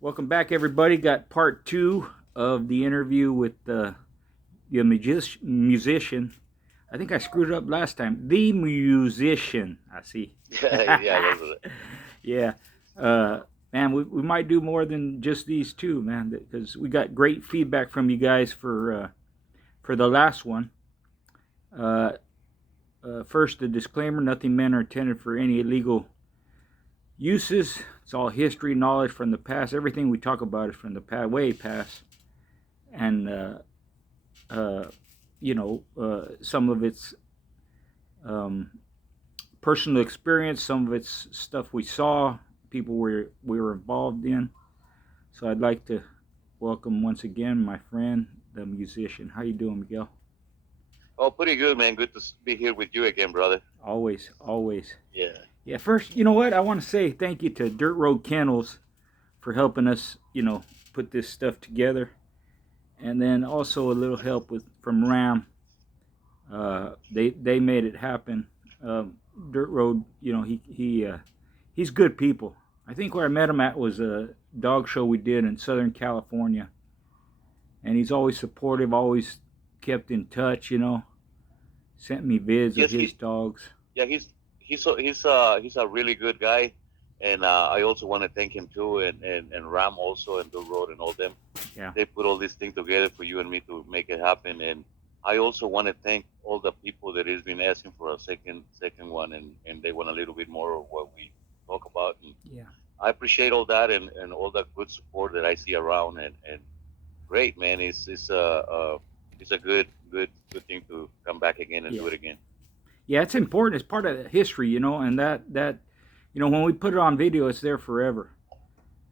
Welcome back, everybody. Got part two of the interview with musician. I think I screwed it up last time. The musician. I see. Yeah, that's it. Yeah. Uh, Man, we might do more than just these two, man, because we got great feedback from you guys for the last one. Uh, First, the disclaimer: nothing meant or intended for any illegal uses. It's all history, knowledge from the past. Everything we talk about is from the past, way past, and uh, some of it's um, personal experience, some of it's stuff we saw, people we were involved in. So I'd like to welcome once again my friend, the musician. How you doing, Miguel? Oh, pretty good, man. Good to be here with you again, brother. Always, always. Yeah. Yeah. First, you know what? I want to say thank you to Dirt Road Kennels for helping us, put this stuff together, and then also a little help with from Ram. They made it happen. Dirt Road, he's good people. I think where I met him at was a dog show we did in Southern California, and he's always supportive, always kept in touch. Sent me vids of Yes, his dogs. yeah, he's a really good guy, and I also want to thank him too, and Ram also, and Bill Road and all them. Yeah, They put all this thing together for you and me to make it happen, and I also want to thank all the people that has been asking for a second one, and they want a little bit more of what we talk about, and yeah, I appreciate all that and all the good support that I see around, and great, man. It's a good thing to come back again and yeah, do it again. yeah. It's important. It's part of the history, and that when we put it on video, it's there forever.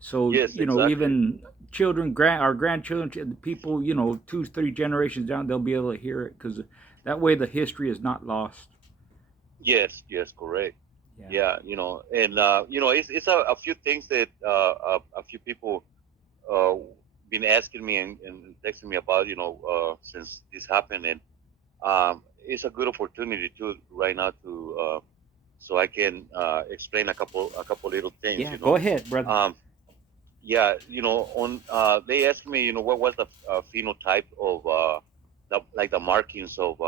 So Yes, exactly. even children, our grandchildren, people, two, three generations down, they'll be able to hear it because that way the history is not lost. Yes, yes, correct. Yeah. Yeah, and it's a few things that a few people uh, been asking me and texting me about, since this happened, and it's a good opportunity too right now to so I can explain a couple little things, Yeah. Go ahead, brother. Um, yeah, on they asked me, what was the phenotype of the markings of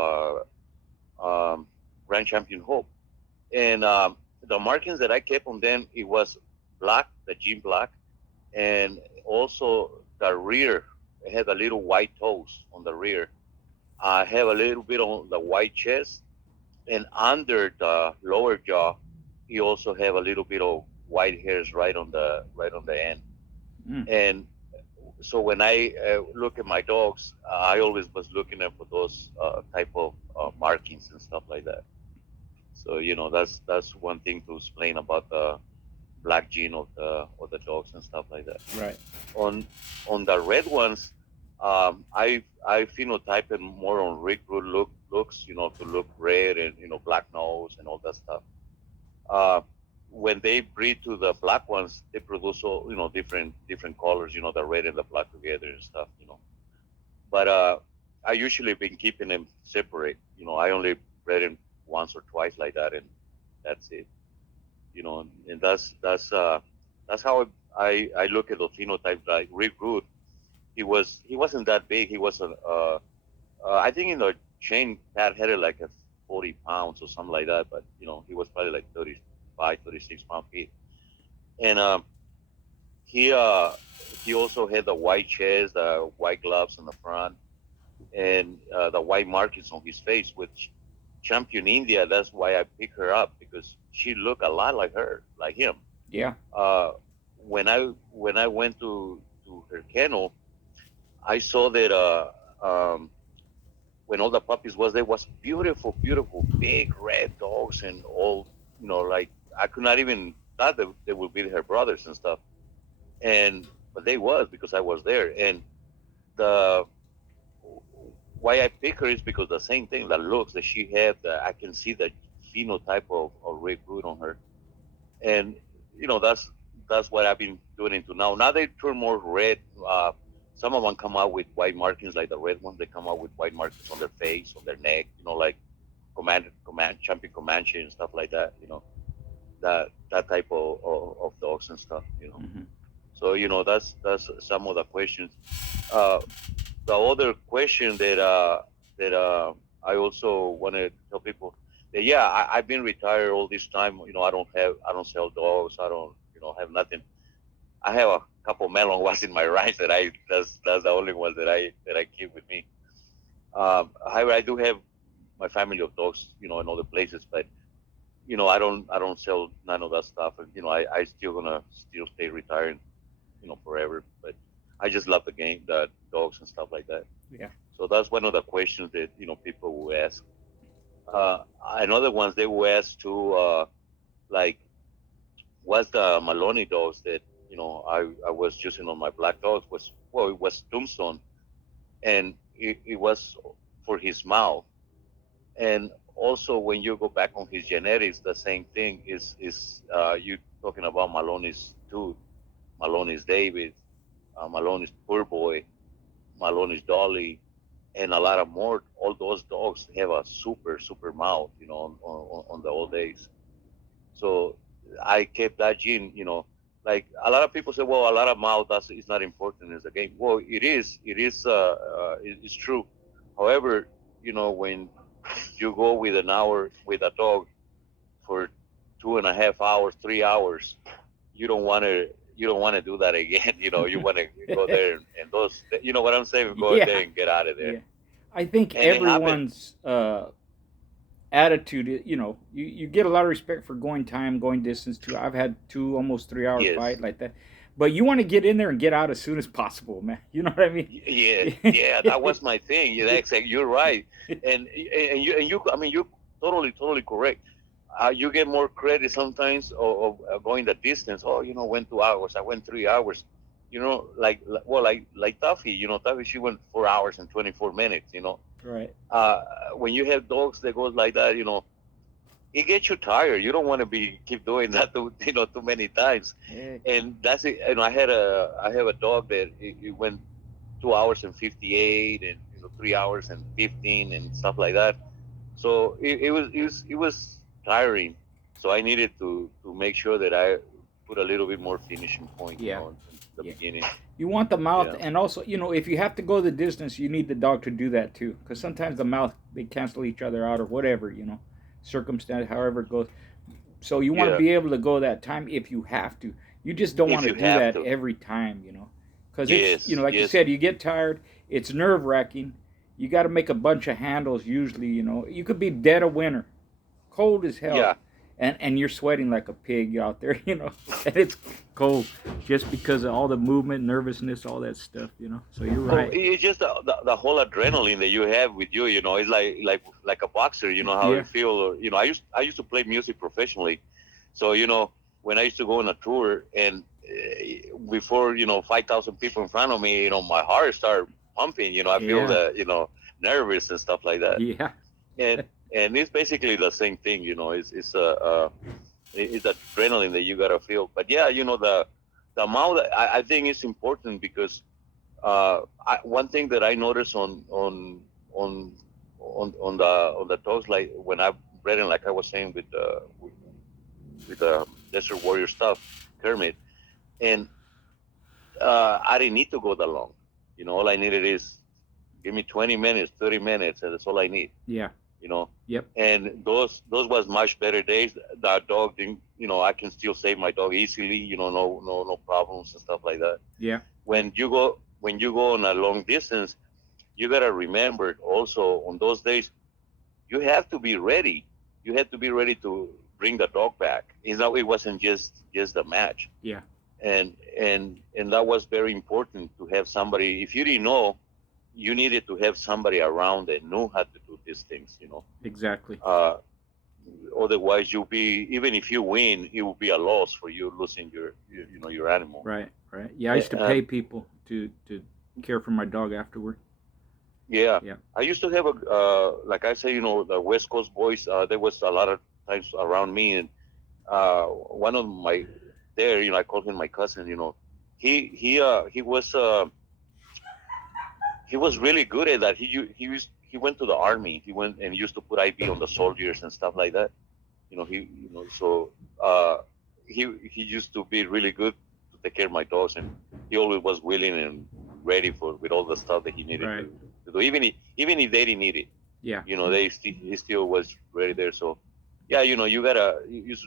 Grand Champion Hope, and the markings that I kept on them, it was black, the jean black, and also the rear. It had a little white toes on the rear. I have a little bit on the white chest, and under the lower jaw, he also have a little bit of white hairs right on the end. Mm. And so when I look at my dogs, I always was looking at for those type of markings and stuff like that. So that's one thing to explain about the black gene of the dogs and stuff like that. Right. On on the red ones, I phenotype it more on recruit looks, to look red and black nose and all that stuff. Uh, when they breed to the black ones, they produce all different colors, the red and the black together and stuff. But I usually been keeping them separate. I only bred them once or twice like that, and that's it. And that's how I look at the phenotype. Like Rick Root, he wasn't that big. He was I think in the chain Pat had it like a 40 pounds or something like that, but he was probably like 35, 36 pound feet. And he uh he also had the white chest, the white gloves on the front, and the white markings on his face, which champion India. That's why I picked her up, because she looked a lot like him. Yeah. Uh, when I went to her kennel, I saw that when all the puppies was there, was beautiful, beautiful, big red dogs, and all, like I could not even thought that they would be her brothers and stuff. And but they was, because I was there. And the why I pick her is because the same thing, the looks that she had, I can see the phenotype of Ray Root on her. And that's what I've been doing into now. Now they turn more red. Some of them come out with white markings, like the red ones. They come out with white markings on their face, on their neck. Like command champion Comanche and stuff like that. That type of dogs and stuff. Hmm. So that's some of the questions. Uh, the other question that I also want to tell people that yeah, I've been retired all this time. I don't sell dogs. I don't have nothing. I have a couple melon ones in my ranch that that's the only one that I keep with me. However, I do have my family of dogs, in other places, but I don't sell none of that stuff, and I still gonna still stay retired, forever. But I just love the game, the dogs and stuff like that. Yeah. So that's one of the questions that people will ask. Another ones they will ask too, like what's the Maloney dogs that I was using on my black dogs was well it was Tombstone, and it was for his mouth. And also, when you go back on his genetics, the same thing is you talking about Maloney's too, Maloney's David, Maloney's Poor Boy, Maloney's Dolly, and a lot of more. All those dogs have a super mouth, on the old days. So I kept that gene, like a lot of people say, well, a lot of mouth that's is not important in the game. Well, it's true. However, when you go with an hour with a dog for 2.5 hours, 3 hours, you don't want to do that again. You want to go there and those, you know what I'm saying? Go Yeah. there and get out of there. Yeah. I think And it happened. everyone's attitude, you get a lot of respect for going time, going distance too. I've had 2 almost 3 hour Yes. fight like that, but you want to get in there and get out as soon as possible, man. You know what I mean? Yeah, yeah, that was my thing. Yeah, exactly. You're right, and you. I mean, you're totally correct. You get more credit sometimes of going the distance. Oh, went 2 hours. I went 3 hours. Like Tuffy. Tuffy, she went 4 hours and 24 minutes. Right. Uh, when you have dogs that goes like that, it gets you tired. You don't want to be keep doing that too many times. Heck And that's it. And I have a dog that it went 2 hours and 58 and 3 hours and 15 and stuff like that. So it was tiring. So I needed to make sure that I put a little bit more finishing point, yeah. in the Yeah. beginning. You want the mouth, Yeah. and also, if you have to go the distance, you need the dog to do that too, because sometimes the mouth they cancel each other out or whatever, circumstance, however it goes. So you want to Yeah. be able to go that time if you have to. You just don't want If to you do have that to. every time, because it's Yes. like you Yes. said, you get tired. It's nerve wracking. You got to make a bunch of handles. Usually, you could be dead of winter, cold as hell, Yeah. and you're sweating like a pig out there, and it's cold just because of all the movement, nervousness, all that stuff, So you're Oh, right. it's just the whole adrenaline that you have with you. It's like a boxer. You know how Yeah, you feel. Or, I used to play music professionally, so when I used to go on a tour and before 5,000 people in front of me, my heart started pumping. I feel yeah, the nervous and stuff like that. yeah, And and it's basically the same thing. It's adrenaline that you gotta feel. But yeah, the amount. I think it's important because one thing that I noticed on on the dogs, like when I bred them, like I was saying with the Desert Warrior stuff, Kermit, and I didn't need to go that long. All I needed is give me 20 minutes, 30 minutes, and that's all I need. yeah, You know, yep, and those was much better days. That dog didn't, I can still save my dog easily. No problems and stuff like that. yeah, When you go on a long distance, you gotta remember also on those days you have to be ready. You had to be ready to bring the dog back. It wasn't just a match, yeah, and that was very important to have somebody. If you didn't know, you needed to have somebody around that knew how to do these things. exactly. Uh, Otherwise, you'll be even if you win, it will be a loss for you losing your animal. Right, right. Yeah, I used to pay people to care for my dog afterward. Yeah, Yeah, I used to have like I say, the West Coast boys. There was a lot of times around me, and one of my there, I called him my cousin. He was really good at that. He went to the army. He went and used to put IV on the soldiers and stuff like that. So uh, he used to be really good to take care of my dogs, and he always was willing and ready for with all the stuff that he needed Right. to do, even if they didn't need it. Yeah. He still was ready there. So, yeah, you gotta you're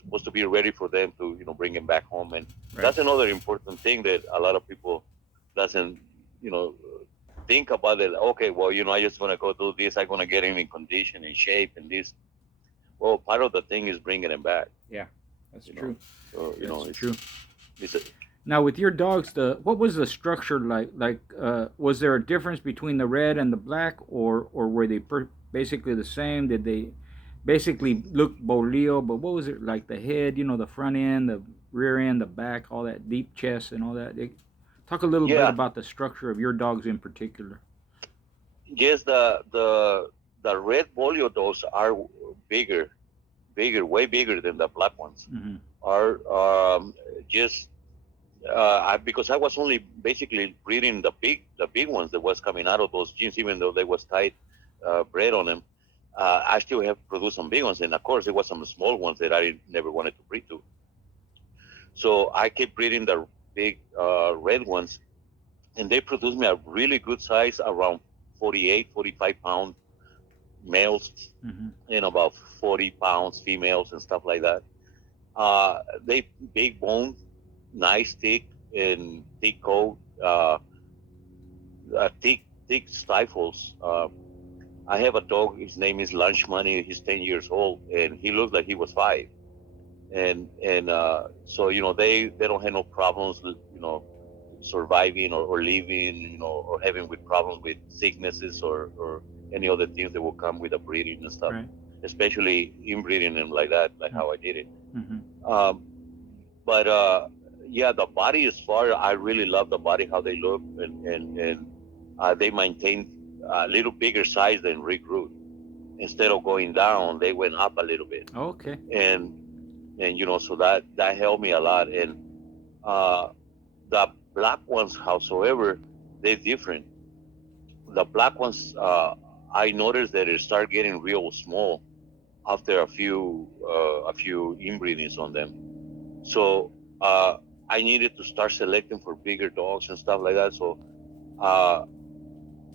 supposed to be ready for them to bring them back home, and Right. that's another important thing that a lot of people doesn't you know think about it. Okay, well, I just gonna go do this. I'm gonna get him in condition, in shape, and this. Well, part of the thing is bringing them back. Yeah. That's You know, true. so That's true. it's a, Now with your dogs, the what was the structure like? Like, was there a difference between the red and the black, or were they basically the same? Did they basically look bolio? But what was it like? The head, the front end, the rear end, the back, all that deep chest and all that. Talk a little bit yeah. about the structure of your dogs in particular. Yes, the red bolio dogs are bigger, way bigger than the black ones. Hmm. Are just because I was only basically breeding the big ones that was coming out of those genes, even though they was tight bred on them. I still have produced some big ones, and of course there was some small ones that I never wanted to breed to. So I kept breeding the big red ones, and they produced me a really good size, around 48, 45 pound males, Hmm. and about 40 pounds females and stuff like that. They big bone, nice thick and thick coat, thick stifles. I have a dog. His name is Lunch Money. He's 10 years old, and he looked like he was 5. And so they don't have no problems, surviving or living, or having with problems with sicknesses or any other things that will come with the breeding and stuff, Right. especially inbreeding them like that, like how I did it. Mm-hmm. Um, but yeah, the body is far. I really love the body, how they look, and they maintain a little bigger size than Rick Root. Instead of going down, they went up a little bit, Okay. and so that helped me a lot. And uh, the black ones, howsoever, they're different. The black ones, I noticed that it started getting real small after a few inbreedings on them. So uh, I needed to start selecting for bigger dogs and stuff like that. So uh,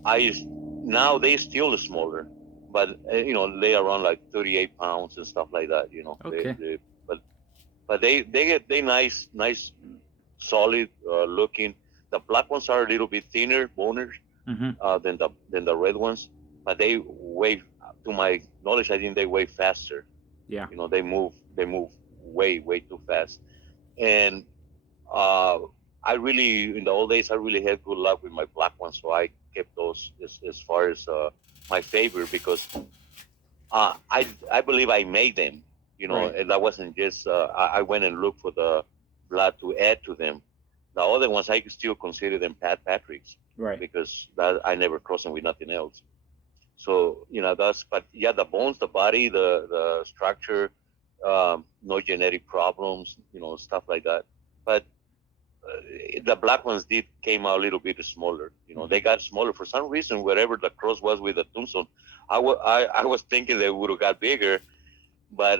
I now they still smaller, but they around like 38 pounds and stuff like that. Okay. But they nice, solid looking. The black ones are a little bit thinner, boners, Mm-hmm. than the red ones, but they weigh, to my knowledge, I think they weigh faster. Yeah. They move way too fast. And uh, I really, in the old days, I really had good luck with my black ones, so I kept those as far as my favorite, because I believe I made them, Right. and that wasn't just I went and looked for the blood to add to them. The other ones I still consider them Pat Patricks, Right. because that I never crossed them with nothing else. So but yeah, the bones, the body, the structure, no genetic problems, stuff like that. But the black ones did came out a little bit smaller. Mm-hmm. They got smaller for some reason. Wherever the cross was with the tombstone, I was thinking they would have got bigger, but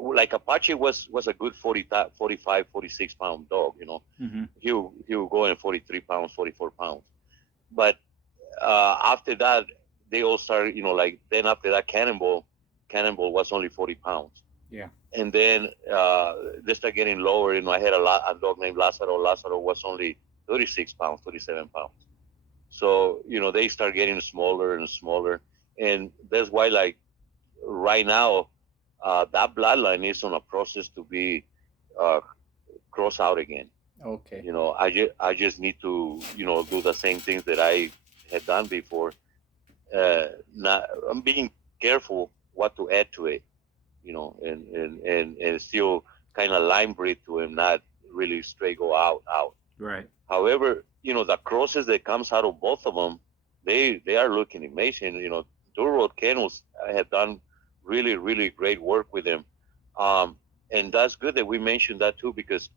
like Apache was a good 40, 45, 46 pound dog. Mm-hmm. He'll go in 43 pounds, 44 pounds. But after that, they all started. Like then after that, Cannonball was only 40 pounds. Yeah. And then they start getting lower. I had a dog named Lazaro. Lazaro was only 36 pounds, 37 pounds. So they start getting smaller and smaller, and that's why, like, right now, that bloodline is on a process to be uh, crossed out again. Okay. I just need to do the same things that I had done before. Not, I'm being careful what to add to it, and still kind of line breed to him, not really straight go out. Right. However, the crosses that comes out of both of them, they are looking amazing. Dirt Road Kennels have done really great work with them, and that's good that we mentioned that too, because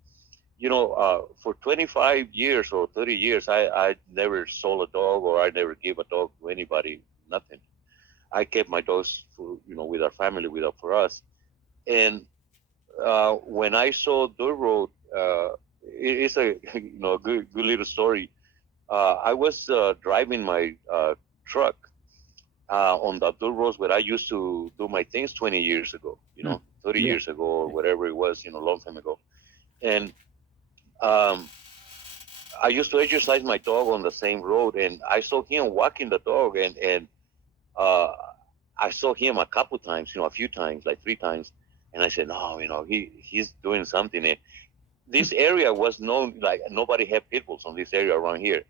for 25 years or 30 years, I never sold a dog, or I never gave a dog to anybody, nothing. I kept my dogs for, with our family, for us. And when I saw Dirt Road, it's a good little story. I was driving my truck on the dirt roads where I used to do my things 20 years ago, Hmm. 30 Yeah. years ago or whatever it was, a long time ago. And um, I used to exercise my dog on the same road, and I saw him walking the dog, and uh, I saw him a couple times, a few times, like 3 times, and I said, no, he's doing something. And this area was known, like nobody had pit bulls on this area around here,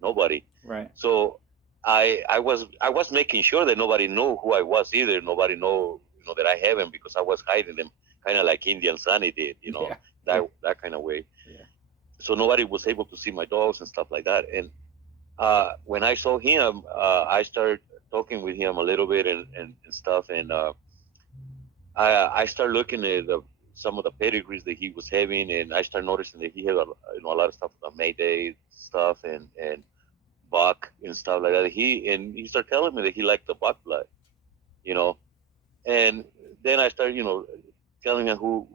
nobody. Right. So I was making sure that nobody knew who I was either. Nobody know that I have him because I was hiding them, kind of like Indian Sunny did, Yeah. that Yeah. that kind of way. Yeah. So nobody was able to see my dogs and stuff like that. And when I saw him, I started talking with him a little bit and stuff, and I started looking at some of the pedigrees that he was having, and I started noticing that he had a lot of stuff, the Mayday stuff and buck and stuff like that. He started telling me that he liked the buck blood, you know, and then I started telling him who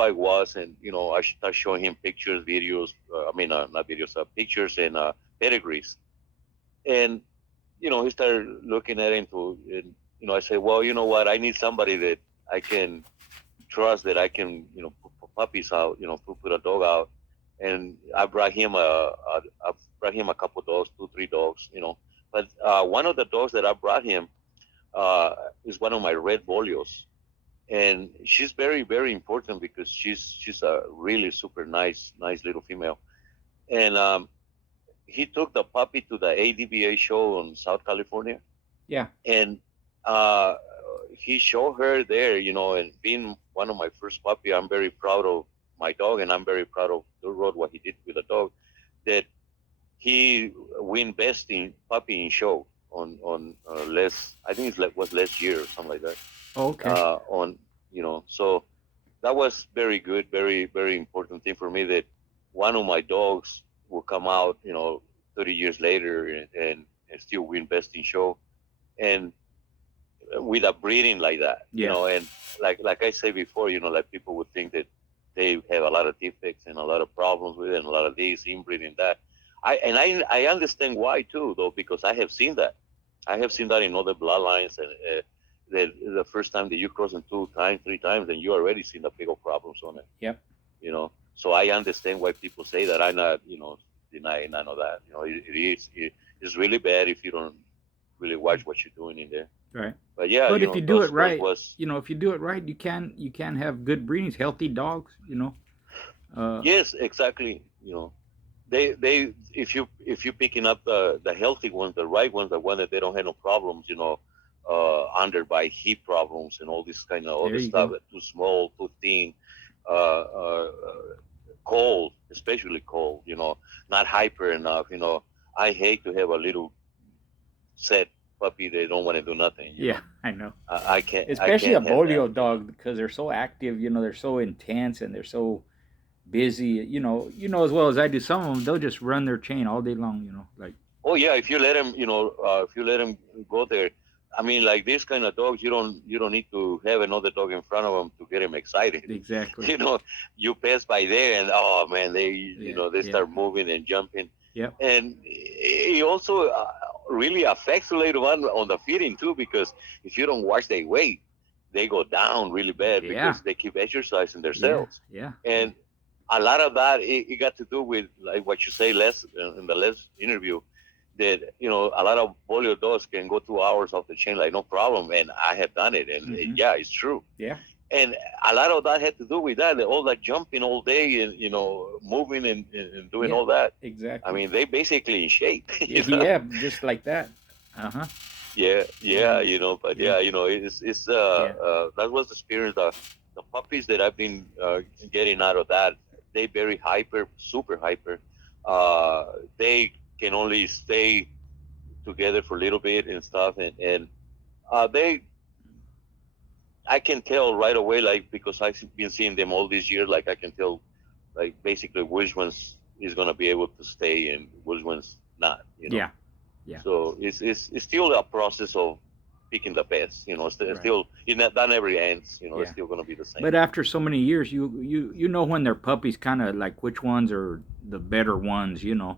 I was, and I started showing him pictures, videos. I mean, not videos, pictures and pedigrees, and he started looking at it, and I said, well, you know what, I need somebody that I can trust, that I can put puppies out, put a dog out, and I brought him a couple dogs, 2 3 dogs, but one of the dogs that I brought him is one of my red bolios, and she's very very important because she's a really super nice little female, and he took the puppy to the ADBA show in South California, Yeah. and uh, he showed her there, and being one of my first puppy, I'm very proud of my dog, and I'm very proud of the road what he did with the dog. That he win best in puppy in show on less, I think was last year or something like that. Okay. On so that was very good, very very important thing for me that one of my dogs will come out, 30 years later and still win best in show, and with a breeding like that, Yeah. and like I said before, like people would think that they have a lot of defects and a lot of problems with it and a lot of this inbreeding that. I understand why too, though, because I have seen that. I have seen that in other bloodlines, and the first time that you cross them 2 times, 3 times, and you already seen the big old problems on it. Yep. So I understand why people say that. I'm not, denying none of that. It's really bad if you don't really watch what you're doing in there. Right. But yeah, But if you do it those right, was if you do it right, you can have good breedings, healthy dogs. Uh, yes, exactly. They if you picking up the healthy ones, the right ones, the one that they don't have no problems, under by heat problems and all this kind of there other you stuff, go. too small, too thin, uh, uh, cold, especially cold, not hyper enough. I hate to have a little set puppy that don't want to do nothing. Yeah, I know. I Especially a can't have that. bolio dog because they're so active. They're so intense and they're so busy. As well as I do. Some of them they'll just run their chain all day long. Like Oh yeah, if you let him, if you let him go there, I mean, like these kind of dogs, you don't need to have another dog in front of them to get him excited. exactly. You pass by there and oh man, Yeah. they Yeah. start moving and jumping, Yep. and it also really affects you later on the feeding too, because if you don't watch their weight, they go down really bad Yeah. because they keep exercising Yeah. themselves, Yeah. Yeah. and a lot of that it got to do with like what you say less in the last interview, that a lot of polio dogs can go 2 hours off the chain like no problem, and I have done it, and Hmm. yeah, it's true. Yeah. And a lot of that had to do with that, all that jumping all day and moving and doing Yeah. all that. I Exactly. mean, they basically in shape. Yeah. Just like that. Uh huh. Yeah, Yeah. yeah, but Yeah. yeah, it's Yeah. that was the experience. The puppies that I've been getting out of that, they very hyper, super hyper. Uh, they can only stay together for a little bit and stuff, and they I can tell right away, like because I've been seeing them all these years, like I can tell like basically which ones is gonna be able to stay and which ones not. Yeah. Yeah. So it's still a process of picking the best. Right. Still, that never ends. It's Yeah. still going to be the same. But after so many years, you know when they're puppies, kind of like which ones are the better ones. I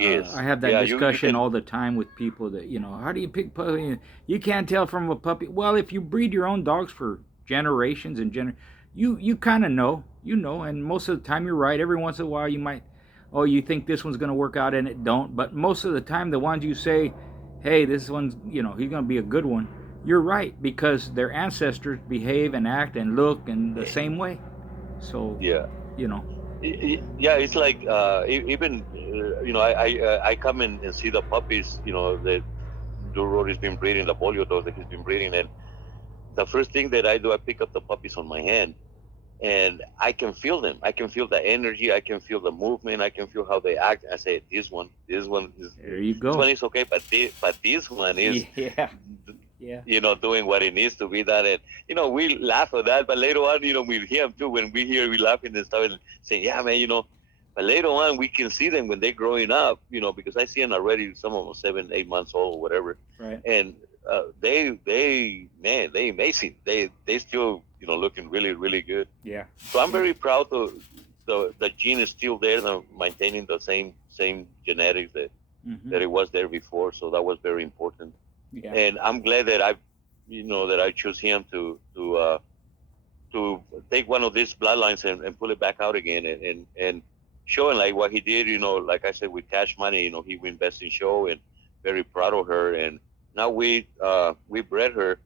Yes, have that yeah, you discussion can. all the time with people that how do you pick puppy? You can't tell from a puppy. Well, if you breed your own dogs for generations and you kind of know, and most of the time you're right. Every once in a while you might, oh, you think this one's going to work out and it don't. But most of the time, the ones you say, hey, this one's he's going to be a good one. You're right because their ancestors behave and act and look in the same way. So, Yeah, you know, yeah. It's like even I come in and see the puppies. That Duro has been breeding, the polio dogs that he's been breeding, and the first thing that I do, I pick up the puppies on my hand, and I can feel them. I can feel the energy. I can feel the movement. I can feel how they act. I say, there you this go. one is okay, but this one is, Yeah, yeah. doing what it needs to be done. And we laugh at that, but later on, we hear them too. When we hear, we laughing and stuff and saying, yeah, man. But later on, we can see them when they're growing up. Because I see them already. Some of them 7, 8 months old or whatever, Right. and they amazing. They still looking really really good. Yeah. So I'm Yeah. very proud of the gene is still there, maintaining the same genetics Hmm. that it was there before. So that was very important, Yeah. and I'm glad that I choose him to take one of these bloodlines and pull it back out again, and showing like what he did. Like I said, with Cash Money, he win Best in Show, and very proud of her. And now we bred her,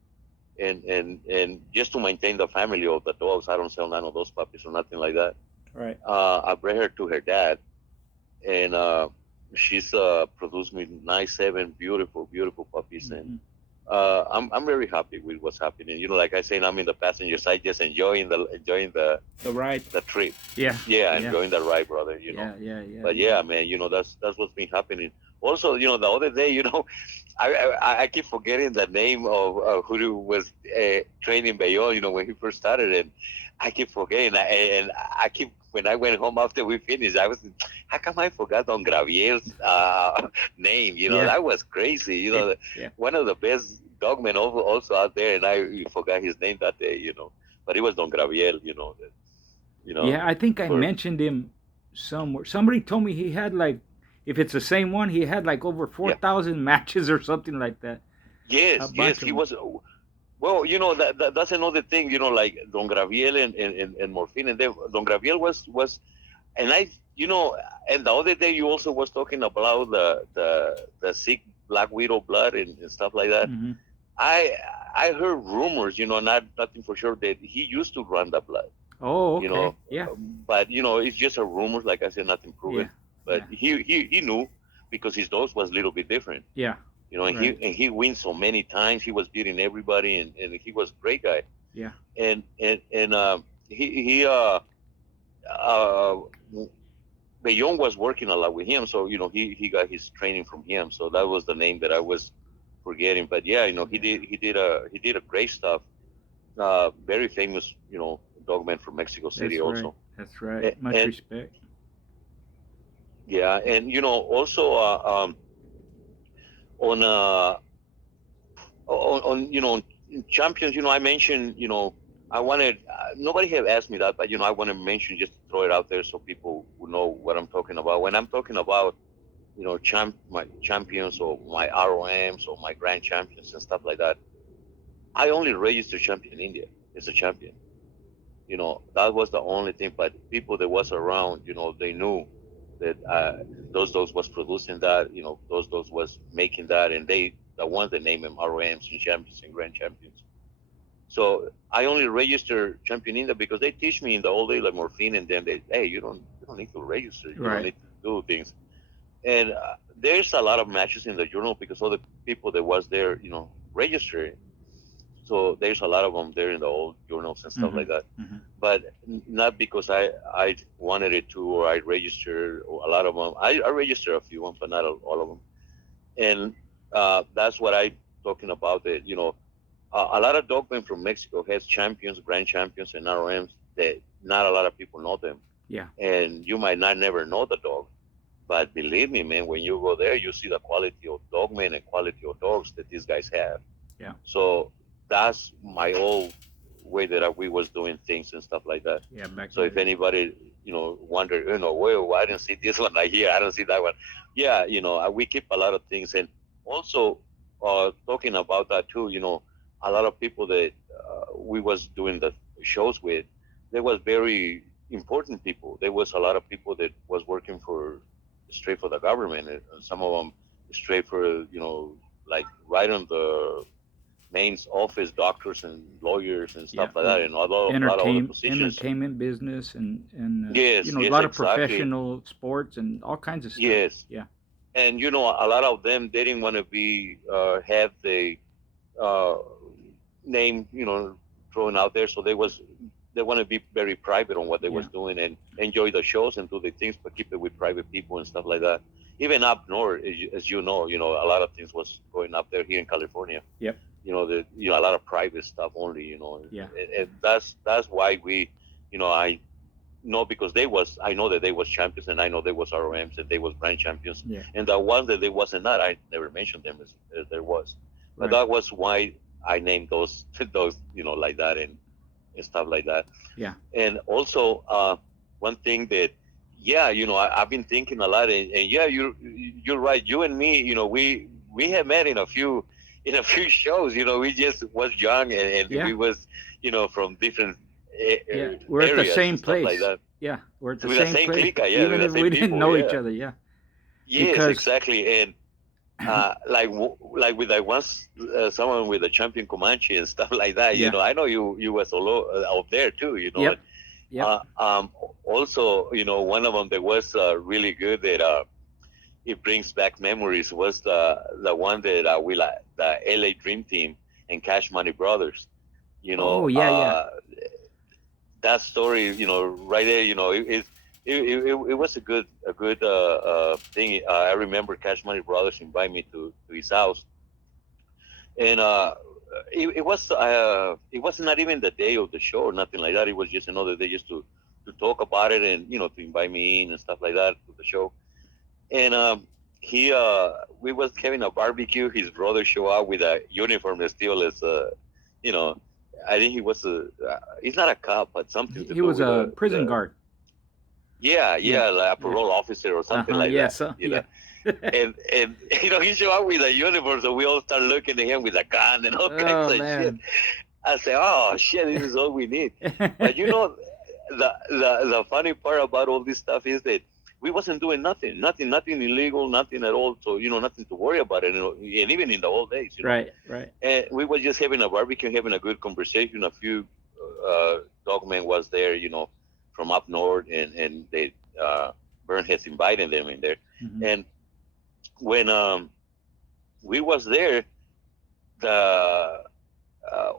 and just to maintain the family of the dogs. I don't sell none of those puppies or nothing like that. Right. I bred her to her dad, and she's produced me nice 7 beautiful, beautiful puppies, and Hmm. I'm very happy with what's happening. Like I said, I'm in the passenger side, just enjoying The ride. the trip. Yeah. Yeah, Yeah. enjoying the ride, brother. Yeah. Yeah. Yeah. But Yeah. yeah, man, that's what's been happening. Also, the other day, I keep forgetting the name of who was training Bayonne. When he first started, and I keep forgetting. And I keep when I went home after we finished, I was, how come I forgot Don Graviel's name? Yeah. That was crazy. Yeah. Yeah. One of the best dogmen also out there, and I forgot his name that day. But it was Don Graviel. Yeah. I think I For mentioned him somewhere. Somebody told me he had like, if it's the same one, he had like over four yeah, thousand matches or something like that. A yes, bunch of he them. was. Well, that's another thing. Like Don Graviel and Morphine, and Don Graviel was, and and the other day you also was talking about the sick Black Widow blood and stuff like that. Hmm. I I heard rumors, nothing for sure, that he used to run the blood, Oh, you okay. know, Yeah. but it's just a rumors. Like I said, nothing Yeah. proven. But Yeah. he knew, because his dose was a little bit different. Yeah. And he Right. and he wins so many times. He was beating everybody, and he was a great guy. Yeah. And he uh Bayonne was working a lot with him, so he got his training from him. So that was the name that I was forgetting. But yeah, Yeah. he did a great stuff. Very famous, dogman from Mexico City That's right. also. That's right. Much And respect. yeah, and also on on champions, I mentioned, I wanted, nobody have asked me that, but I want to mention, just to throw it out there so people will know what I'm talking about. When I'm talking about my champions, or my ROMs, or my grand champions and stuff like that, I only registered champion India as a champion. That was the only thing. But people that was around, they knew that those dogs was producing that. Those dogs was making that, and they the ones that name them ROMs and champions and grand champions. So I only register champion India because they teach me in the old day, like Morphine, and then hey, you don't need to register, you don't Right. need to do things. And there's a lot of matches in the journal because all the people that was there, registered. So there's a lot of them there in the old journals and stuff Hmm. like that. Hmm. But not because I wanted it to, or I registered, or a lot of them. I registered a few of them, but not all of them. And that's what I talking about. That a lot of dogmen from Mexico has champions, grand champions, and ROMs that not a lot of people know them. Yeah. And you might not never know the dog, but believe me, man, when you go there, you see the quality of dogmen and quality of dogs that these guys have. Yeah. So that's my old way that we was doing things and stuff like that. Yeah. Back So in if the anybody, wonder, well, I didn't see this one right here, I don't see that one. Yeah, we keep a lot of things, and also talking about that too. A lot of people that we was doing the shows with, there was very important people. There was a lot of people that was working for straight for the government, and some of them straight for like right on the main office, doctors and lawyers and stuff yeah, like that, and a lot of other positions. entertainment business and Yes, a yes, lot of exactly. professional sports and all kinds of stuff. Yes, Yeah. and a lot of them they didn't want to be have the uh, name thrown out there, so they want to be very private on what they Yeah. was doing and enjoy the shows and do the things, but keep it with private people and stuff like that. Even up north, as a lot of things was going up there here in California. Yep. A lot of private stuff only. Yeah. And that's why I know, because I know that they was champions, and I know they was ROMs, and they was brand champions, Yeah. and the ones that they wasn't not, I never mentioned them as there was, but Right. that was why I named those those like that, and stuff like that. Yeah. And also one thing that, yeah, I've been thinking a lot, and yeah, you're right. You and me, we have met in a few shows. We just was young, and Yeah. we was from different Yeah. We're at the areas same and stuff like place. that. Yeah. We're at the With the same same place, clica, yeah, even with the if same we didn't people, know each yeah. other. Yeah. Yes, Because exactly. And like with like once someone with a champion Comanche and stuff like that. Yeah. I know you was out there too. Yep. Yep. Also, one of them that was really good that it brings back memories was the one that we like, the LA Dream Team and Cash Money Brothers. You Oh know, yeah. Yeah. uh, that story, right there, it was a good thing. I remember Cash Money Brothers invite me to his house, and it was not even the day of the show or nothing like that. It was just another day just to talk about it, and to invite me in and stuff like that to the show. And he we was having a barbecue. His brother show up with a uniform that still is you know I think he was he's not a cop, but something to He do was with a with prison guard. yeah, Yeah. yeah, like a Yeah. parole officer or something like Yeah. that. So yeah. And he show up with a uniform, so we all start looking at him with a gun and all kinds Oh of shit. man. I say, oh shit, this is all we need. But the funny part about all this stuff is that we wasn't doing nothing illegal, nothing at all. So nothing to worry about it. And even in the old days, Right. Right. and we were just having a barbecue, having a good conversation. A few dogmen was there, from up north, and they Bern has invited them in there. Hmm. And when we was there, the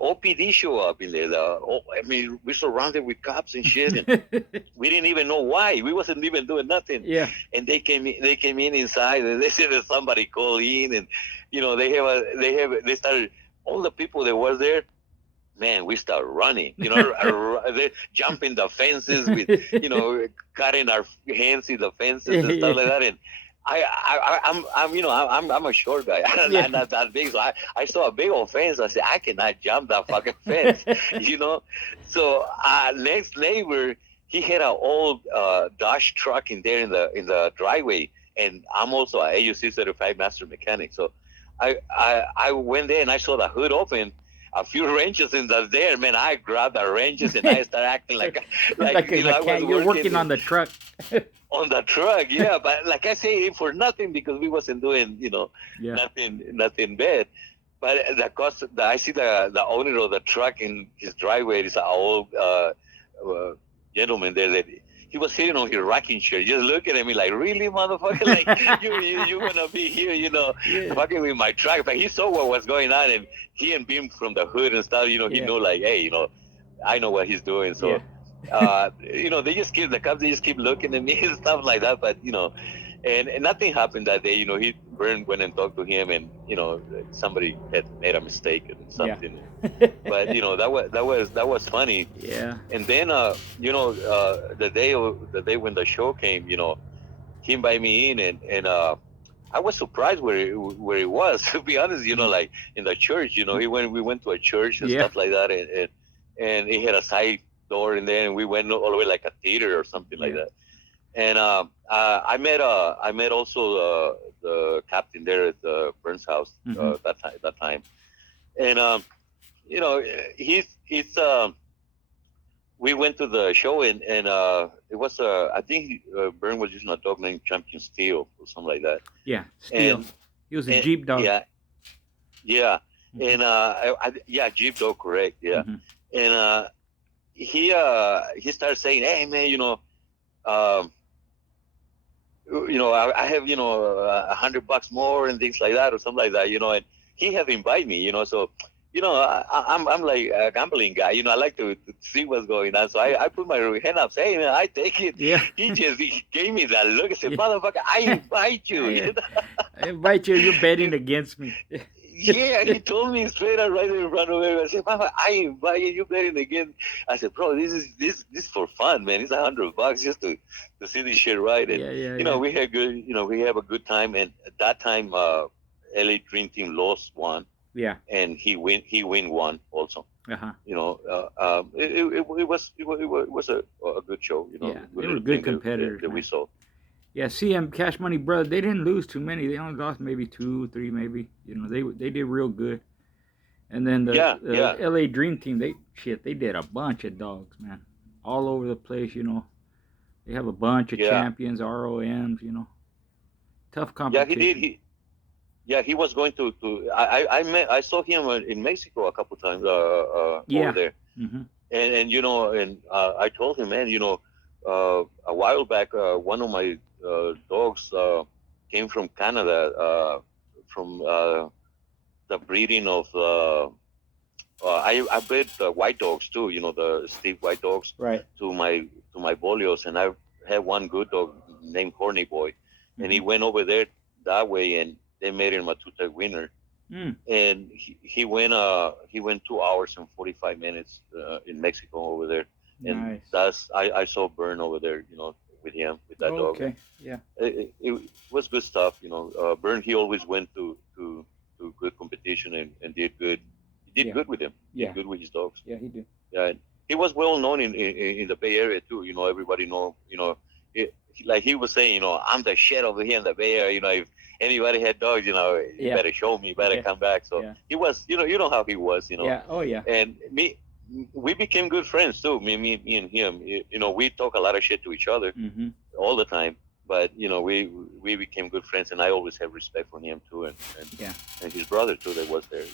OPD show up in there. I mean, we surrounded with cops and shit, and we didn't even know why. We wasn't even doing nothing. Yeah. And they came in inside, and they said that somebody called in, and they started, all the people that was there. Man, we start running. They jumping the fences with, cutting our hands in the fences and stuff like that. And I'm a short guy. Yeah. I'm not that big, so I saw a big old fence. I said, I cannot jump that fucking fence, So next neighbor, he had an old Dodge truck in there in the driveway, and I'm also a AUC certified master mechanic. So I went there and I saw the hood open. A few wrenches in there, man. I grabbed the wrenches and I started acting like Like a I was mechanic. You're working on the truck. on the truck, yeah. But like I say, for nothing, because we wasn't doing, Yeah. nothing bad. But I see the owner of the truck in his driveway is an old gentleman there that he was sitting on his rocking chair, just looking at me like, really, motherfucker, like you wanna be here, Yeah. fucking with my truck. But he saw what was going on, and he and Beam from the hood and stuff, he Yeah. know like, hey, I know what he's doing. So, the cops, they just keep looking at me and stuff like that. But and nothing happened that day. Vern went and talked to him, and somebody had made a mistake and something. Yeah. But that was funny. Yeah. And then the day when the show came, he invited me in, and I was surprised where he was. To be honest, Mm. like in the church, we went to a church and Yeah. stuff like that, and he had a side door, and then we went all the way like a theater or something like Yeah. that. And I met also the captain there at the Burns house Mm-hmm. that time, and you know he's we went to the show, and it was I think Byrne was using a dog named Champion Steel or something like that, Yeah. Steel. and He was a and Jeep dog. yeah, yeah, Mm-hmm. and yeah, Jeep dog, correct, yeah, Mm-hmm. and he started saying, hey man, um, I have $100 more and things like that or something like that, and he have invited me, so. I'm like a gambling guy. I like to see what's going on. So I put my hand up, say, hey, man, I take it. Yeah. He gave me that look. I said, Yeah. motherfucker, I invite you. I invite you. You're betting against me. Yeah, he told me straight out right in front of him. I said, Mama, I invite you. You betting again? I said, bro, this for fun, man. It's $100 just to see this shit right. And Yeah. Yeah. Yeah. we have a good time. And at that time, LA Dream Team lost one, Yeah. and he win one also. Uh huh. It was a good show. Yeah. Good They were little good thing that, that, competitors, that we man. saw. Yeah, CM Cash Money Brothers, they didn't lose too many. They only lost maybe 2, 3, maybe. They did real good. And then Yeah, the yeah, LA Dream Team, they did a bunch of dogs, man, all over the place. They have a bunch of yeah, champions, ROMs. Tough yeah. He did. competition. Yeah, he was going to. I saw him in Mexico a couple times over Yeah. there, Mm-hmm. and I told him, man, a while back, one of my dogs came from Canada, from the breeding of. I bred white dogs too, the Steve white dogs Right. to my Bolios, and I had one good dog named Horny Boy, and he Mm-hmm. went over there that way, and they made him a two-tag winner, Mm. and he went 2 hours and 45 minutes in Mexico over there, and Nice. I saw Burn over there, with him with that dog, and Okay. Yeah. it was good stuff, Burn, he always went to good competition and did good. He did Yeah. good with him. He Yeah. did good with his dogs. Yeah. He did. Yeah, and he was well known in the Bay Area too. Everybody know. Like he was saying, I'm the shit over here in the Bay Area. If anybody had dogs, you Yeah. better show me, you better Yeah. come back. So Yeah. he was, you know how he was, Yeah. Oh yeah. and we became good friends too. Me and him. We talk a lot of shit to each other Mm-hmm. all the time. But we became good friends, and I always have respect for him too, Yeah. and his brother too that was there.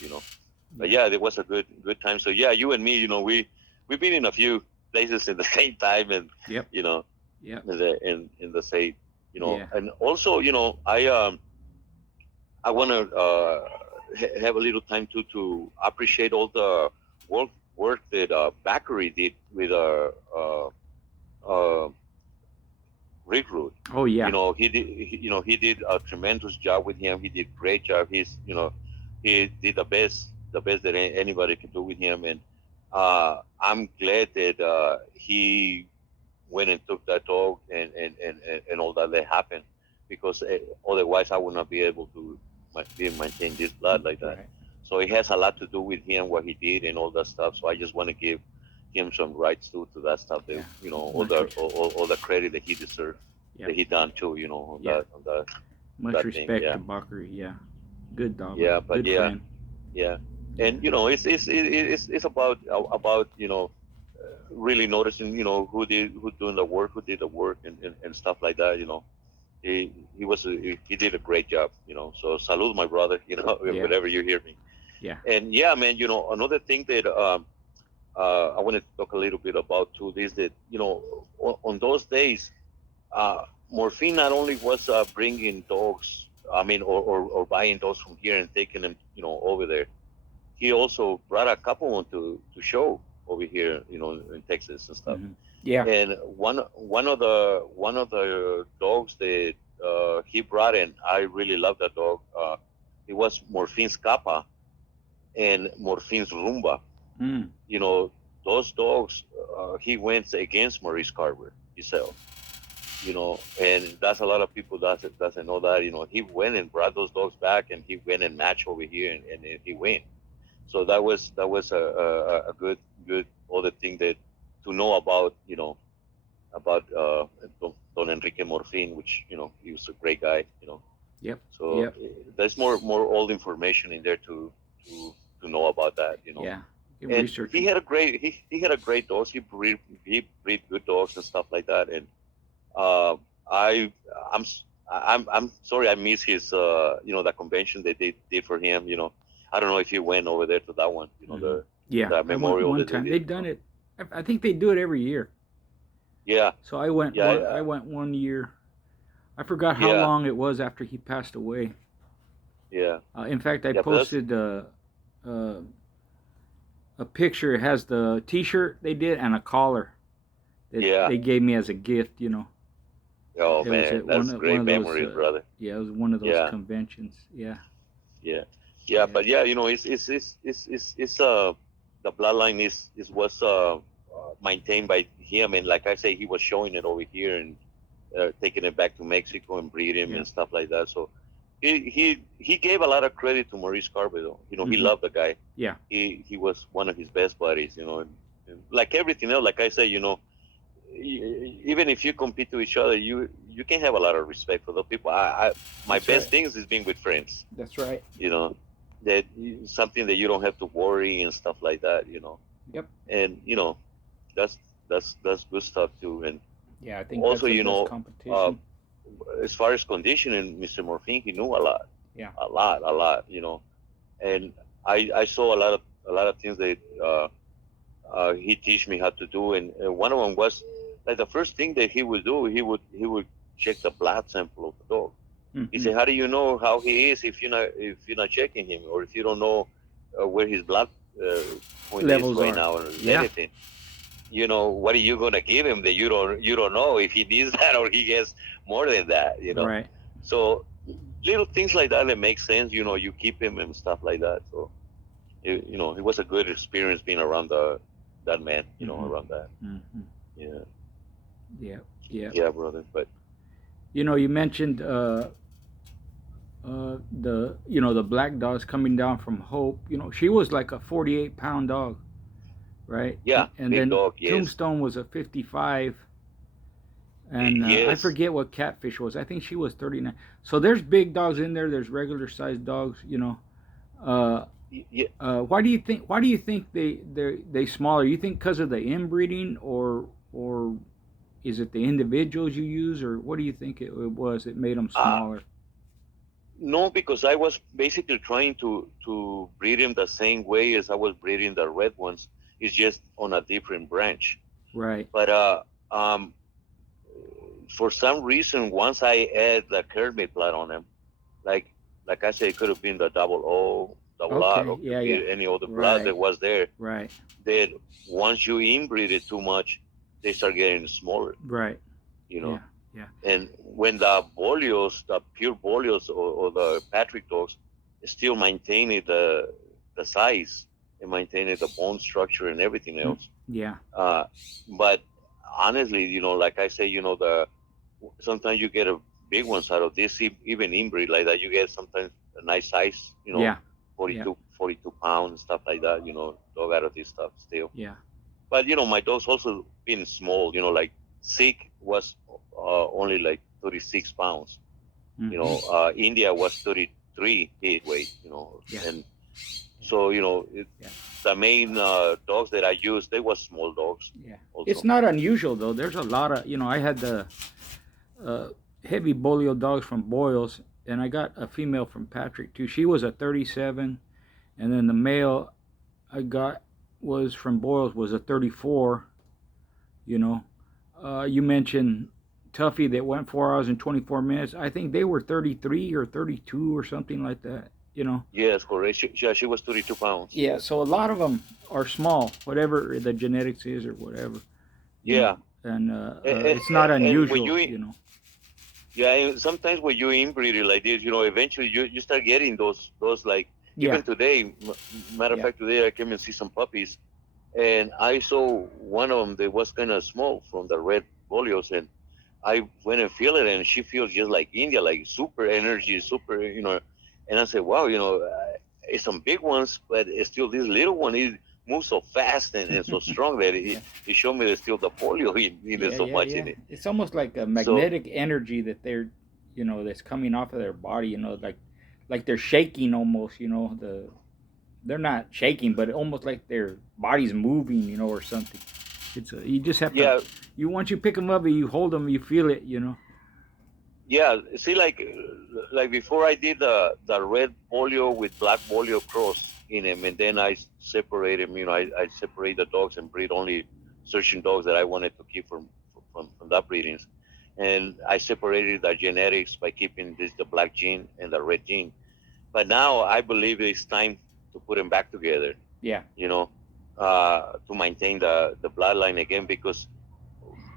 But Yeah. yeah, it was a good time. So yeah, you and me, we've been in a few places at the same time, and Yep. you know, Yep. in the same, Yeah. and also, I want to have a little time to appreciate all the work that Bakary did with uh, Rick Root. Oh yeah. He did a tremendous job with him. He did a great job. He did the best that anybody can do with him, and I'm glad that he went and took that dog and all that happened, because otherwise I would not be able to maintain this blood like that. Right. So it has a lot to do with him, what he did and all that stuff. So I just want to give him some rights to that stuff, that Yeah. all Much the res- all the credit that he deserves, Yep. that he done too, on Yeah. that Much that thing. respect Yeah, to Bakary. Yeah. Good dog, man. yeah, but Good yeah, friend. yeah, Yeah. and it's about really noticing, who doing the work, who did the work, and stuff like that. He did a great job. So salute my brother. Yeah. Whenever you hear me. Yeah. And yeah, man. Another thing that I want to talk a little bit about too is that on those days, Morphine not only was bringing dogs, I mean, or buying dogs from here and taking them, over there. He also brought a couple on to show over here, in Texas and stuff. Mm-hmm. Yeah. And one of the dogs that he brought in, I really love that dog. It was Morphine's Kappa and Morphine's Rumba. Mm. Those dogs, he went against Maurice Carver himself. And that's a lot of people doesn't know that. He went and brought those dogs back, and he went and matched over here, and he win. So that was a good other thing that to know about Don Enrique Morfin, which he was a great guy. Yep. So Yep. there's more old information in there to to know about that. Yeah. You can And research he them. had a great he had a great dogs. He breed good dogs and stuff like that. And uh, I I'm I'm sorry I miss his the convention that they did for him. I don't know if he went over there to that one. Hmm. Yeah, The I went memorial one that they time. did. They've done it. I think they do it every year. Yeah, So I went yeah, one. I went one year. I forgot how yeah, long it was after he passed away. yeah, In fact, I yeah. But that's posted uh, a picture. It has the T-shirt they did and a collar that yeah. they gave me as a gift. Oh It was man, at that's one great of those. memories, brother. Yeah, it was one of those Yeah, conventions. Yeah, yeah, yeah. yeah, But yeah, it's the bloodline is was maintained by him, and like I say, he was showing it over here and taking it back to Mexico and breeding yeah. and stuff like that. So he gave a lot of credit to Maurice Carvajal. He Hmm. loved the guy. Yeah, He was one of his best buddies. And like everything else, like I say, even if you compete to each other, you can have a lot of respect for those people. My that's right. best things is being with friends. That's right. You know, that something that you don't have to worry and stuff like that. Yep. And that's good stuff too. And Yeah, I think also, that's the best uh, competition. as far as conditioning, Mr. Morphine, he knew a lot, Yeah. a lot, a lot. And I saw a lot of things that he teach me how to do, and one of them was like the first thing that he would do. He would check the blood sample of the dog. He Hmm. said, "How do you know how he is if you're not checking him, or if you don't know where his blood uh, point is Levels right are. now, or Yeah, anything? What are you gonna give him that you don't know if he needs that or he gets more than that? right. So little things like that make sense. You keep him and stuff like that. So it was a good experience being around that man. Hmm. Around that. Hmm. Yeah, Yeah, yeah. yeah, brother. But You mentioned the black dogs coming down from Hope. She was like a 48-pound dog, right? yeah, And big then dog. Yes, Tombstone was a 55, and I yes. forget what Catfish was. I think she was 39. So there's big dogs in there. There's regular sized dogs. Uh, Yeah. why do you think they smaller? You think because of the inbreeding, or is it the individuals you use, or what do you think it was that made them Uh, smaller? no, because I was basically trying to breed him the same way as I was breeding the red ones. It's just on a different branch. Right. But for some reason, once I add the Kermit blood on him, like like I said, it could have been the double O, double R, Okay. or Yeah. could Yeah. be any other blood that Right. was there. Right. That once you inbreed it too much, they start getting smaller. Right. You know. Yeah. Yeah. And when the Bolios, the pure Bolios, or the Patrick dogs, still maintaining the size and maintaining the bone structure and everything Mm. else. Yeah. Uh, but honestly, like I say, the sometimes you get a big ones out of this, even inbreed like that. You get sometimes a nice size, Yeah. Yeah. 42 pounds, stuff like that. Dog out of this stuff still. Yeah. But my dog's also been small. Like Sikh was only like 36 pounds. Hmm. India was 33 head weight. Yeah. And Yeah. so Yeah. the main dogs that I used, they were small dogs Yeah. It's also. not unusual though. There's a lot of I had the uh, heavy bolio dogs from Boyles, and I got a female from Patrick too. She was a 37, and then the male I got was from Boyles was a 34. You know, you mentioned Tuffy that went 4 hours and 24 minutes. I think they were 33 or 32 or something like that. Yes, correct. She was 32 pounds. Yeah. So a lot of them are small, whatever the genetics is or whatever. You know, Yeah. and And, it's not when unusual. you yeah, and sometimes when you inbreed it like this, eventually you start getting those like Yeah. even today. Matter of Yeah. fact, today I came and see some puppies, and I saw one of them that was kind of small from the red folios, and I went and feel it, and she feels just like India, like super energy, super, And I said, wow, it's some big ones, but it's still this little one. It moves so fast and so strong that Yeah, it showed me there's still the polio in it yeah, so yeah, much yeah. in it. It's almost like a So magnetic energy that they're, that's coming off of their body. Like they're shaking almost. They're not shaking, but almost like their body's moving, or something. You just have to, yeah, you once you pick them up and you hold them, you feel it. yeah. See, like before I did the red polio with black polio cross in him, and then I separate him. I separate the dogs and breed only certain dogs that I wanted to keep from that breedings, and I separated the genetics by keeping the black gene and the red gene. But now I believe it's time to put them back together. Yeah. You know, to maintain the bloodline again because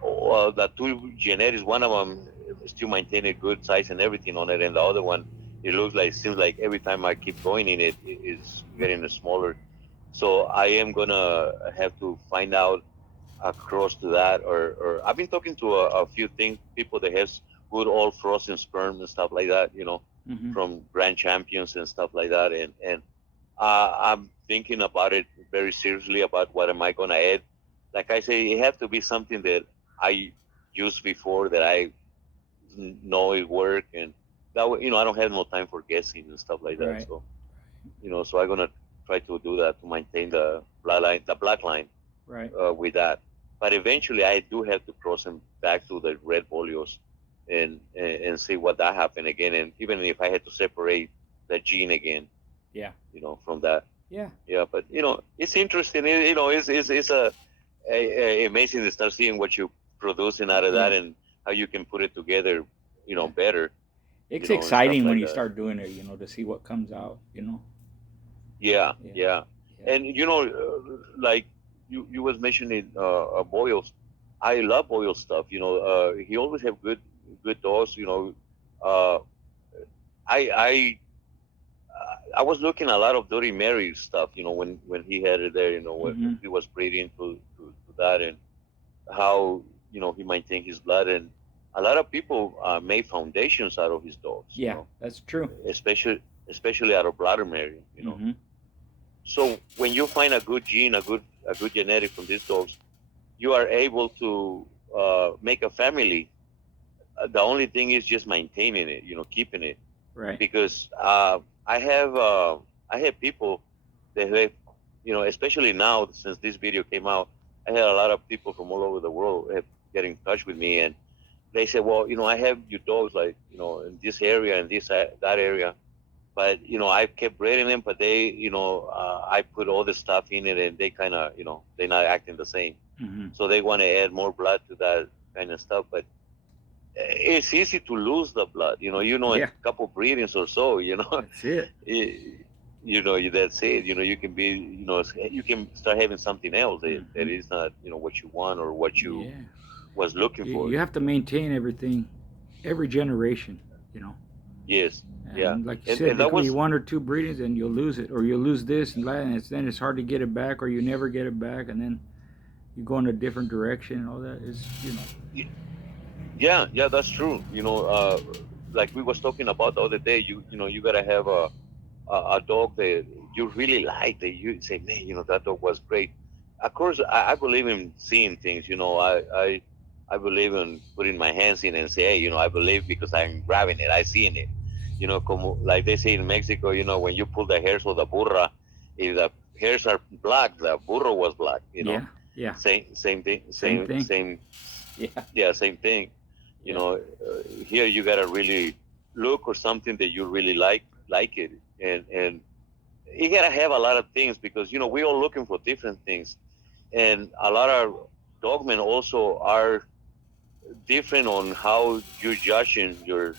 the two genetics, one of them still maintain a good size and everything on it, and the other one, it looks like seems like every time I keep going in it, it is getting smaller. So I am gonna have to find out across to that, or I've been talking to a few things, people that has good old frozen sperm and stuff like that, Hmm. from grand champions and stuff like that, and I'm thinking about it very seriously about what am I gonna add. Like I say, it have to be something that I used before that I know it work, and that way, I don't have no time for guessing and stuff like that. Right. So so I'm gonna try to do that to maintain the bloodline, the black line Right. with that. But eventually, I do have to cross them back to the red folios and see what that happened again. And even if I had to separate the gene again, Yeah. from that. Yeah. Yeah, but it's interesting. It's a amazing to start seeing what you producing out of that Yeah. and how you can put it together, Yeah. better, It's and stuff exciting when like you that. start doing it, to see what comes out. Yeah, Yeah. yeah, Yeah. and like you was mentioning Boyle's. I love Boyle stuff. He always have good dogs. Uh, I was looking a lot of Dirty Mary stuff. When he had it there. When Hmm. he was breeding to that and how he maintained his blood and a lot of people made foundations out of his dogs. Yeah, that's true. Especially out of bladder Mary. Hmm. So when you find a good gene, a good genetic from these dogs, you are able to make a family. The only thing is just maintaining it, keeping it. Right. Because I have people that have, especially now since this video came out, I had a lot of people from all over the world have get in touch with me, and they say, well, I have your dogs like in this area and this that area, but I kept breeding them, but they I put all the stuff in it, and they kind of they're not acting the same, Hmm. so they want to add more blood to that kind of stuff, but it's easy to lose the blood. In Yeah, a couple breedings or so, that's it. it, that's it. You can be, you can start having something else that Hmm. is not, what you want or what you Yeah. was looking You for. have to maintain everything, every generation. Yes, yeah, And like you said, and there that could be was, one or two breedings and you'll lose it, or you'll lose this and that, and then it's hard to get it back, or you never get it back, and then you go in a different direction and all that is. yeah, yeah, that's true. Like we was talking about the other day, you gotta have a dog that you really like, that you say, man, that dog was great. Of course, I believe in seeing things. I believe in putting my hands in and say, hey, I believe because I'm grabbing it, I seeing it. Como, like they say in Mexico, when you pull the hairs of the burra, if the hairs are black, the burro was black. Yeah, yeah, Same thing, same same thing. same, Yeah, yeah, same thing. yeah, Here you gotta really look for something that you really like it, and you gotta have a lot of things because we all looking for different things, and a lot of dogmen also are different on how you're judging your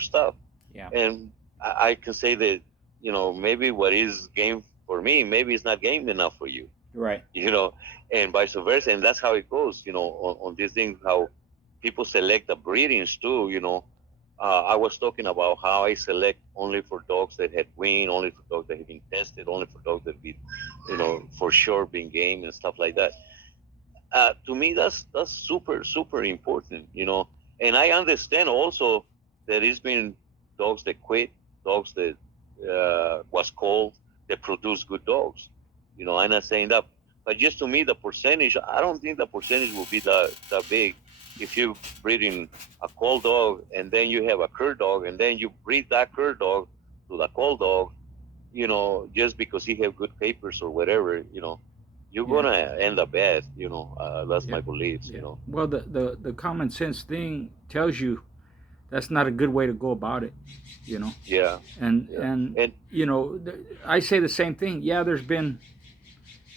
stuff. yeah. And I can say that maybe what is game for me, maybe it's not game enough for you. Right. you know, and vice versa. And that's how it goes, on this thing, how people select the breedings too, I was talking about how I select only for dogs that had win, only for dogs that have been tested, only for dogs that be, for sure been game and stuff like that. to me that's super important, and I understand also that it's been dogs that quit, dogs that was cold, that produce good dogs. I'm not saying that, but just to me the percentage, I don't think the percentage will be that big if you breeding a cold dog and then you have a cur dog and then you breed that cur dog to the cold dog, just because he have good papers or whatever, you're Yeah. gonna end up bad. That's Yeah. my beliefs. Yeah. Well, the common sense thing tells you that's not a good way to go about it. You know. Yeah, yeah, And and I say the same thing. Yeah, there's been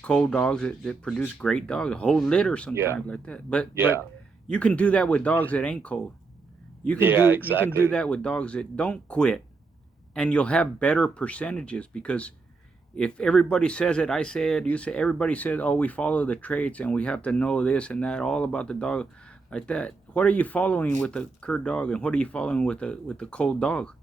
cold dogs that produce great dogs, a whole litter yeah, sometimes like that. But yeah, you can do that with dogs that ain't cold. yeah, You can do exactly. that with dogs that don't quit, and you'll have better percentages because if everybody says it, I say it, you say, everybody says, oh, we follow the traits and we have to know this and that, all about the dog, like that. What are you following with the cur dog, and what are you following with the cold dog?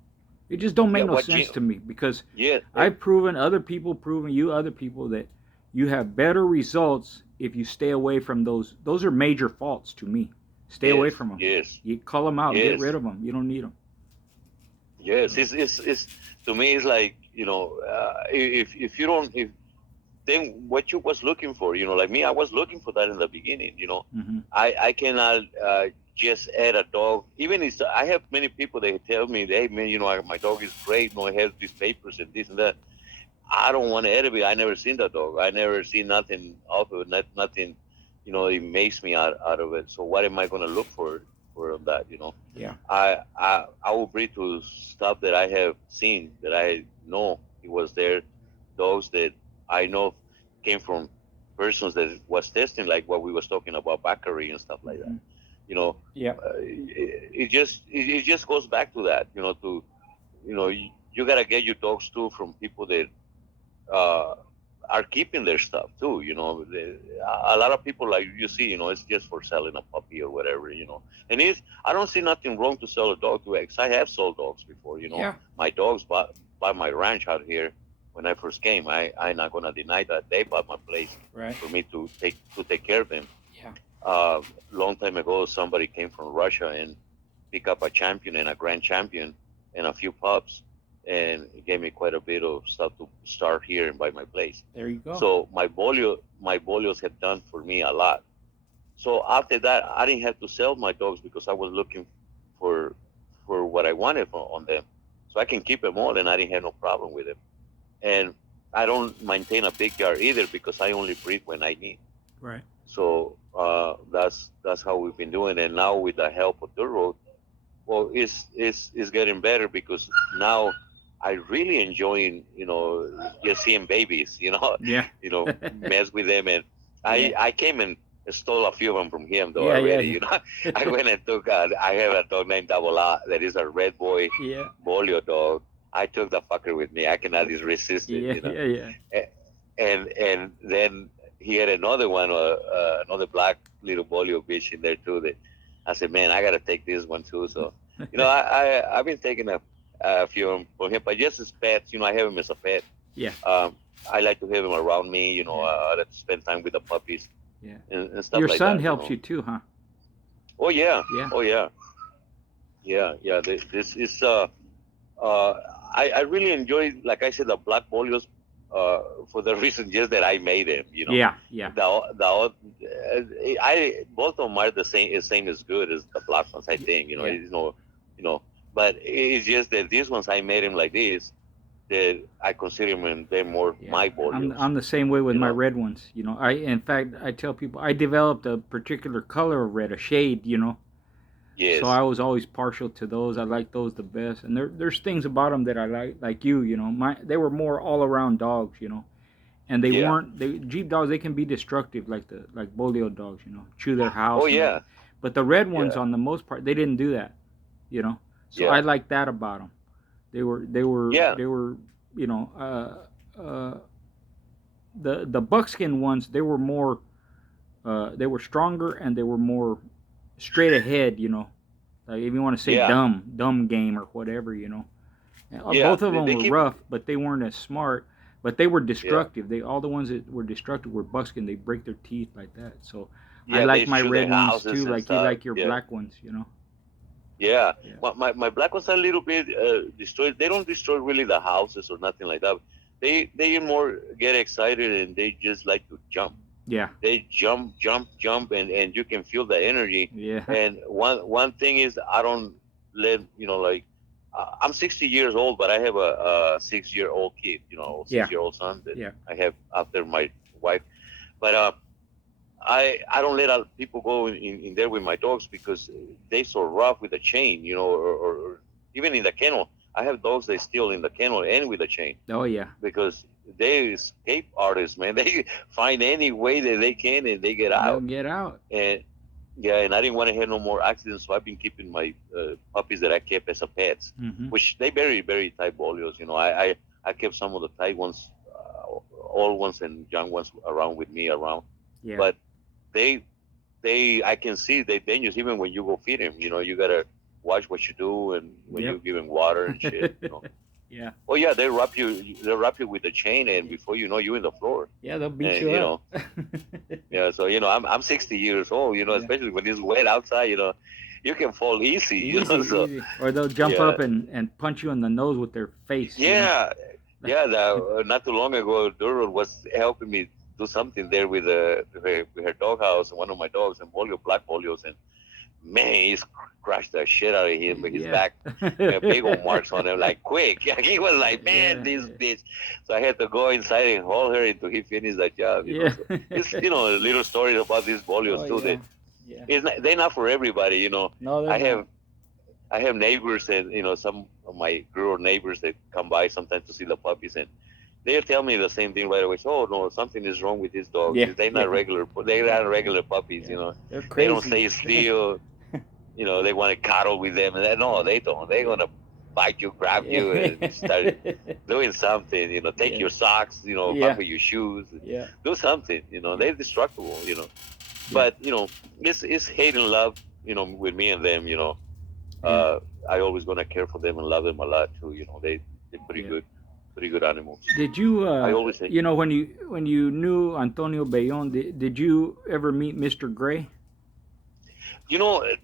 It just don't make Yeah, no what sense Jim? to me because Yeah, I've proven, other people proven, you other people, that you have better results if you stay away from those. Those are major faults to me. Stay away yes, from them. yes, You call them out, get rid yes, of them. You don't need them. yes. So, It's to me, it's like, if you don't, if then what you was looking for, like me, I was looking for that in the beginning. mm-hmm. I cannot just add a dog. Even if I have many people, they tell me, hey man, my dog is great, it has these papers and this and that. I don't want to add it. I never seen that dog. I never seen nothing of it. Nothing, it makes me out of it. So what am I going to look for that? Yeah. I will breed to stuff that I have seen, that I know it was there. Dogs that I know came from persons that was testing, like what we was talking about, Bakary and stuff like that. Mm-hmm. You know, Yeah. it just goes back to that. You gotta get your dogs too from people that uh, are keeping their stuff too. A lot of people, like you see, it's just for selling a puppy or whatever. And I don't see nothing wrong to sell a dog to X. I have sold dogs before. Yeah. My dogs bought my ranch out here when I first came. I'm not gonna deny that they bought my place Right. for me to take care of them. Yeah. Long time ago, somebody came from Russia and pick up a champion and a grand champion and a few pups, and it gave me quite a bit of stuff to start here and buy my place. There you go. So my bolios have done for me a lot. So after that, I didn't have to sell my dogs because I was looking for for what I wanted on them. So I can keep them all, and I didn't have no problem with them. And I don't maintain a big yard either because I only breed when I need. Right. So that's how we've been doing. And now with the help of the road, well, it's getting better because now I really enjoying, just seeing babies, Yeah. mess with them. And Yeah. I came and stole a few of them from him though Yeah. Yeah. already. Yeah. I went and took. I have a dog named Double R that is a red boy Yeah. bolio dog. I took the fucker with me. I cannot resist it, Yeah. Yeah. Yeah. and then he had another one, another black little bolio bitch in there too. That I said, man, I gotta take this one too. So, I've been taking a few from him, but just as pets, I have him as a pet. Yeah. Um, I like to have him around me. Yeah. I like to spend time with the puppies Yeah. and stuff Your like son that. helps you too, huh? Oh yeah, Yeah. oh yeah, yeah, yeah. This is uh, I really enjoy, like I said, the black bolios, for the reason just that I made them. Yeah. Yeah. I both of them are the same as good as the black ones. I think Yeah. but it's just that these ones I made them like this, that I consider them they're more Yeah. my I'm bolios. I'm the same way with You my know. red ones. I in fact I tell people I developed a particular color of red, a shade. So I Yes. was always partial to those. I like those the best. And there's things about them that I like you. They were more all around dogs. And they Yeah. weren't they Jeep dogs. They can be destructive like bolio dogs. Chew their Oh house and all yeah. that. But the red ones, Yeah. on the most part, they didn't do that. You know. So I Yeah. like that about them. Yeah. They were you know uh, the buckskin ones. They were more they were stronger and they were more straight ahead. Like if you want to say Yeah. dumb game or whatever. Yeah. Both of them They were keep. rough, but they weren't as smart. But they were Yeah. destructive. All the ones that were destructive were buckskin. They break their teeth like that. So I Yeah, like they my shoot their red ones houses too, and like you stuff. like your Yeah, black ones, you know. yeah. Yeah. My black ones are a little bit destroyed. They don't destroy really the houses or nothing like that. They more get excited and they just like to jump. Yeah. They jump, jump, jump, and you can feel the energy. Yeah. And one thing is, I don't let like I'm 60 years old, but I have a 6-year-old kid, Yeah. 6-year-old son that Yeah. I have after my wife. But I don't let people go in there with my dogs because they so rough with the chain, or even in the kennel. I have dogs that still in the kennel and with the chain Oh yeah. because they escape artists, man. They find any way that they can and they get They'll out. get out. And yeah, and I didn't want to have no more accidents, so I've been keeping my puppies that I kept as a pets, Mm-hmm. which they very tight bolios. I kept some of the tight ones, old ones and young ones around with me around, Yeah. but they I can see they dangerous even when you go feed them. You gotta watch what you do and when Yep. you give them water and shit. Yeah. Oh yeah, they wrap you with the chain, and before you know, you in the floor. Yeah, they'll beat And you up. yeah. So I'm 60 years old. Yeah. Especially when it's wet outside. You can fall easy. Easy, So easy. Or they'll jump yeah, up and punch you in the nose with their face, you know. yeah, yeah. Not too long ago, Durrell was helping me do something there with her doghouse and one of my dogs and black folios, and man, he's crushed the shit out of him with his Yeah. back. Big old marks on him, like quick. He was like, man, Yeah. this bitch. So I had to go inside and hold her until he finished that job. Yeah. So it's little stories about these Oh folios too. yeah. Yeah. They're not for everybody. No, they're I not. have I have neighbors and some of my rural neighbors that come by sometimes to see the puppies, and they'll tell me the same thing right away. So, oh no, something is wrong with these dogs. Yeah. They're Yeah. not regular. They're not regular puppies. Yeah. They're They don't crazy. stay still. They want to cuddle with them, and no, they don't. They're gonna bite you, grab you, and start doing something. Take Yeah. your socks. Yeah. Fuck with your shoes. Yeah. Do something. They're destructible. Yeah. But it's hate and love. With me and them. Yeah. I always gonna care for them and love them a lot too. They're Yeah. pretty good animals. Did you I always say, when you knew Antonio Bayonne, did you ever meet Mr. Gray?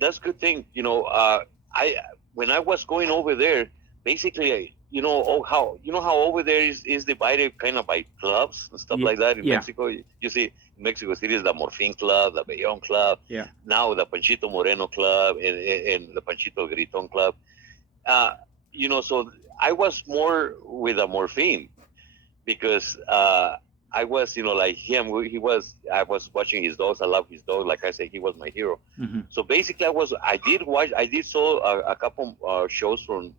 that's a good thing. I when I was going over there, basically, how over there is divided kind of by clubs and stuff Yeah. like that in Yeah. Mexico. You see, in Mexico City is the Morfin Club, the Bayonne Club. Yeah. Now the Panchito Moreno Club and the Panchito Griton Club. Uh, so I was more with the Morfin because I was, like him. I was watching his dogs. I love his dog. Like I said, he was my hero. Mm-hmm. So basically, I did saw a couple shows from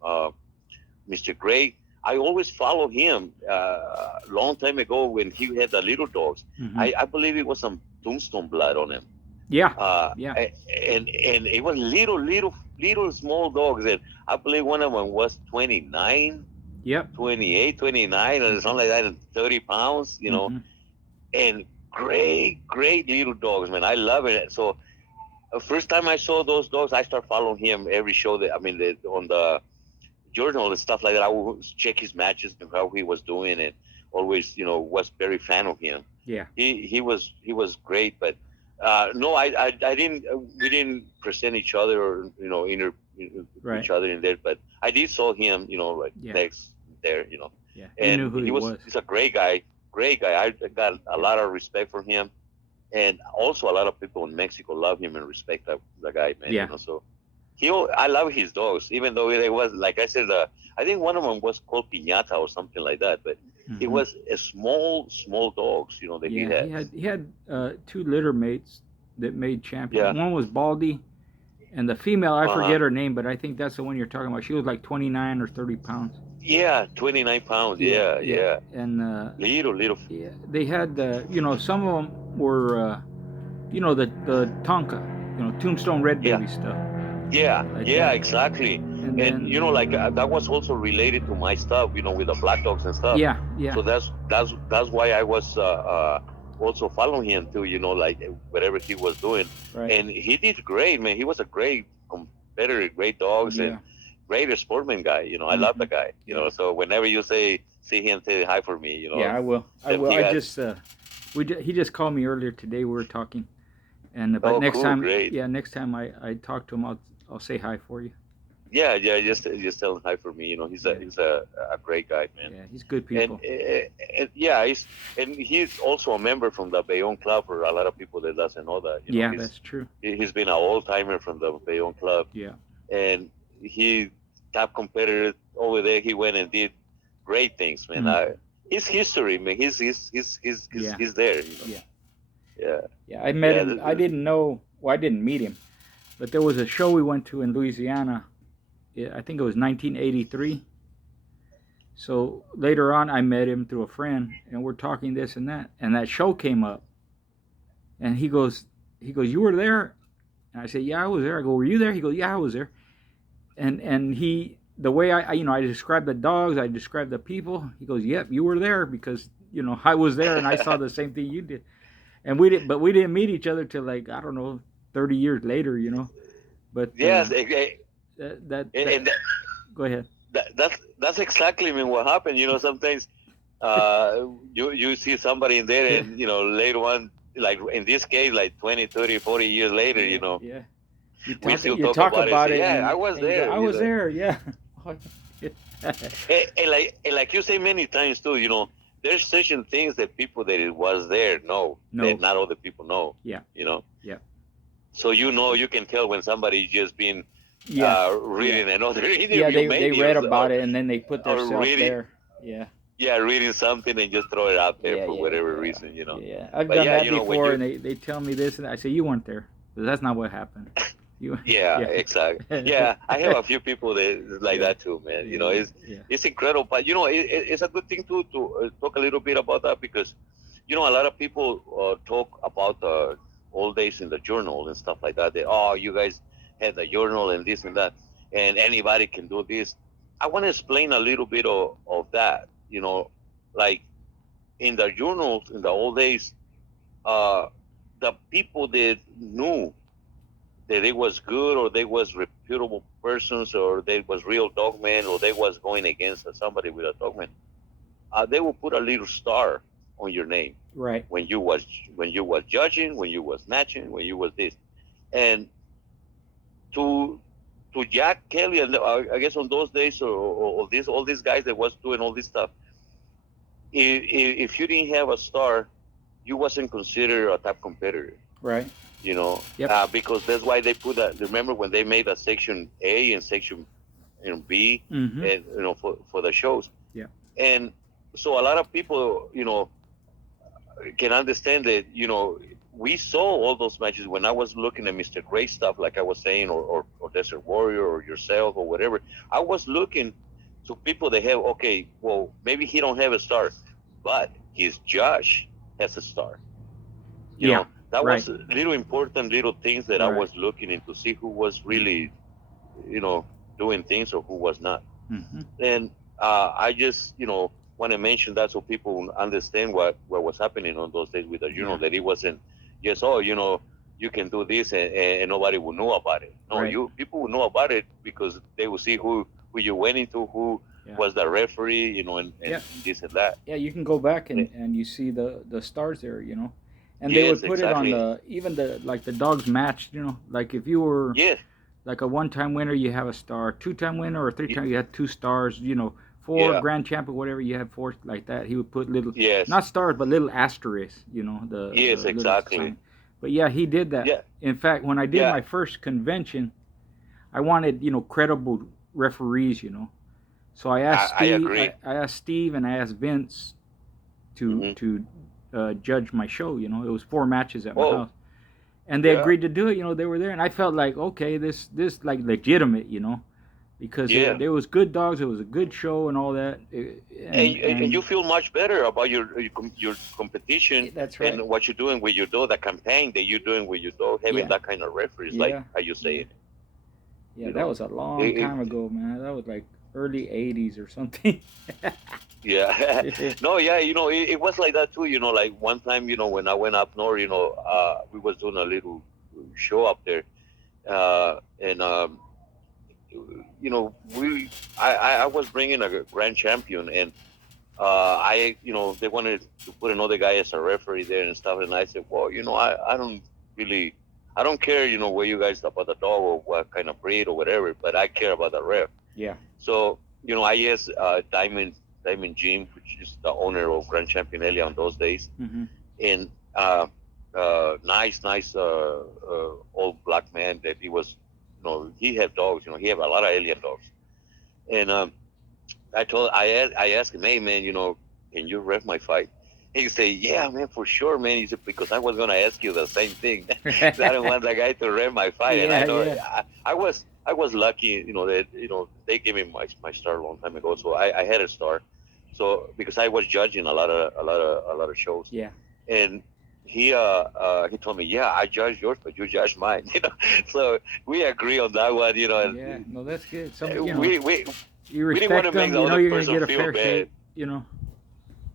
Mr. Gray. I always follow him a long time ago when he had the little dogs. Mm-hmm. I believe it was some Tombstone blood on him. Yeah. Yeah. And it was little small dogs. And I believe one of them was 29. Yep. 28, 29, or something like that, and 30 pounds, Mm-hmm. and great little dogs, man. I love it. So, first time I saw those dogs, I start following him every show on the journal and stuff like that. I would check his matches and how he was doing, and always, was very fan of him. Yeah. He was great, but no, I didn't. We didn't present each other or Right. each other in there, but I did saw him, like Yeah. next there, Yeah. You and knew who he was. he's a great guy. I got a lot of respect for him, and also a lot of people in Mexico love him and respect the guy, man. Yeah. So I love his dogs, even though it was, like I said, I think one of them was called Piñata or something like that, but it Mhm. was a small dogs, that he Yeah, had. he had two litter mates that made champion. Yeah. One was Baldy, and the female, I Uh-huh. forget her name, but I think that's the one you're talking about. She was like 29 or 30 pounds. Yeah, 29 pounds. Yeah. And Little. yeah, they had some of them were the Tonka, Tombstone Red Yeah. Baby stuff. Yeah, Like yeah, that. exactly. And And then like that was also related to my stuff, with the black dogs and stuff. yeah. So that's why I was also following him too. Like whatever he was doing, Right. and he did great, man. He was a great competitor, great dogs, Yeah. and great sportsman guy. I love the guy. Yeah. So whenever you see him, say hi for me. Yeah, I will. I Then will. he I got- just he just called me earlier today. We were talking, And but Oh, next cool, time, great. yeah, next time I talk to him, I'll say hi for you. Yeah, yeah. Just tell him hi for me. You know, Yeah, he's a great guy, man. yeah, he's good And, people. yeah, he's also a member from the Bayonne Club. For a lot of people that doesn't know that, you know, Yeah, that's true. he's been an old timer from the Bayonne Club, Yeah. and he top competitor over there. He went and did great things, man. Mm. His history, man. Yeah. He's there. You know? Yeah. Yeah, Yeah. I met yeah. him. I didn't know. Well, I didn't meet him, but there was a show we went to in Louisiana. I think it was 1983. So later on, I met him through a friend, and we're talking this and that show came up, and he goes, you were there, and I said, yeah, I was there. I go, were you there? He goes, yeah, I was there. And he, the way I described the dogs, I described the people. He goes, yep, you were there because I was there and I saw the same thing you did. And but we didn't meet each other till like I don't know, 30 years later. But Yes, that and go ahead. that's exactly, I mean, what happened. You know, sometimes you see somebody in there, Yeah, and later on, like in this case, like 20, 30, 40 years later, yeah, yeah. You we talk still you talk talk about it and about say, it yeah, and I was you go, there. I You was know, there. Yeah. and like you say many times too, there's certain things that people that it was there know that No. not other people know. Yeah. You know, Yeah. so you can tell when somebody's just been Yeah. Yeah. reading another Yeah. interview, They maybe, read about it and then they put their or self reading, there. Yeah. yeah, reading something and just throw it out there Yeah. for Yeah. whatever Yeah. reason. Yeah. I've But done yeah, that when before, you and they tell me this, and I say you weren't there. That's not what happened. You. Yeah, Yeah. exactly. Yeah, I have a few people that is like Yeah. that too, man. Yeah. Yeah. It's incredible, but it's a good thing to talk a little bit about that, because a lot of people talk about the old days in the journal and stuff like that. That, oh, you guys had the journal and this and that, and anybody can do this. I want to explain a little bit of that. Like in the journals in the old days, uh, the people that knew that they was good, or they was reputable persons, or they was real dogmen, or they was going against somebody with a dogman, they will put a little star on your name Right. when you was judging, when you was snatching, when you was this. And to Jack Kelly, and I guess on those days, or this all these guys that was doing all this stuff, if you didn't have a star, you wasn't considered a top competitor. Right. Yep. Because that's why they put that. Remember when they made a section A and section B, Mm-hmm. and for the shows. Yeah. And so a lot of people, can understand that. We saw all those matches when I was looking at Mr. Gray stuff, like I was saying, or Desert Warrior, or yourself, or whatever. I was looking to people that have, okay, well, maybe he don't have a star, but his judge has a star. Yeah. That Right. was little important little things that I Right. was looking into, see who was really, you know, doing things or who was not. Mm-hmm. And I just, want to mention that so people understand what was happening on those days with the journal, Yeah. that it wasn't just, oh, you can do this, and nobody will know about it. No, Right. people will know about it because they will see who you went into, who Yeah. was the referee, and Yeah. this and that. Yeah, you can go back Eh, and you see the stars there, and they Yes, would put it on exactly. even the dogs matched, like if you were Yes, like a one-time winner, you have a star, two-time winner or three-time, you had two stars, four yeah, grand champion, whatever you have four like that. He would put little, yes, not stars, but little asterisks, the yes, little exactly. sign. But yeah, he did that. Yeah, In fact, when I did yeah, my first convention, I wanted credible referees, So I asked I Steve, agree. I asked Steve, and I asked Vince to Hmm. judge my show. It was 4 matches at my Oh, house, and they yeah, agreed to do it. They were there, and I felt like, okay, this like legitimate, because yeah. there was good dogs. It was a good show and all that, And you and feel much better about your competition that's right. and what you're doing with your dog, the campaign that you're doing with your dog, having Yeah, that kind of referees, like yeah, how you say yeah, it. yeah. You That know, was a long it, time ago, man. That was like early '80s or something. yeah. No, yeah. It was like that too. Like one time, when I went up north, we was doing a little show up there, and we I was bringing a grand champion, and they wanted to put another guy as a referee there and stuff, and I said, well, I don't. really. I don't care, where you guys about the dog or what kind of breed or whatever, but I care about the ref. Yeah. So, I asked Diamond Jim, which is the owner of Grand Champion Elia on those days, Mm-hmm. and nice old black man that he was, he had dogs, he had a lot of alien dogs, and I asked him, hey man, can you ref my fight? He said, yeah man, for sure man. He said, because I was gonna ask you the same thing. I don't want that guy to ref my fight, and I Yeah, know yeah. I was lucky, that they gave me my start a long time ago, so I had a start. So because I was judging a lot of shows, Yeah. and he told me, yeah, I judge yours, but you judge mine, So we agree on that one, Yeah. and No, that's good. Some, you we didn't want to respect make them. the You know other you're gonna person get a feel fair bad. shake. You know.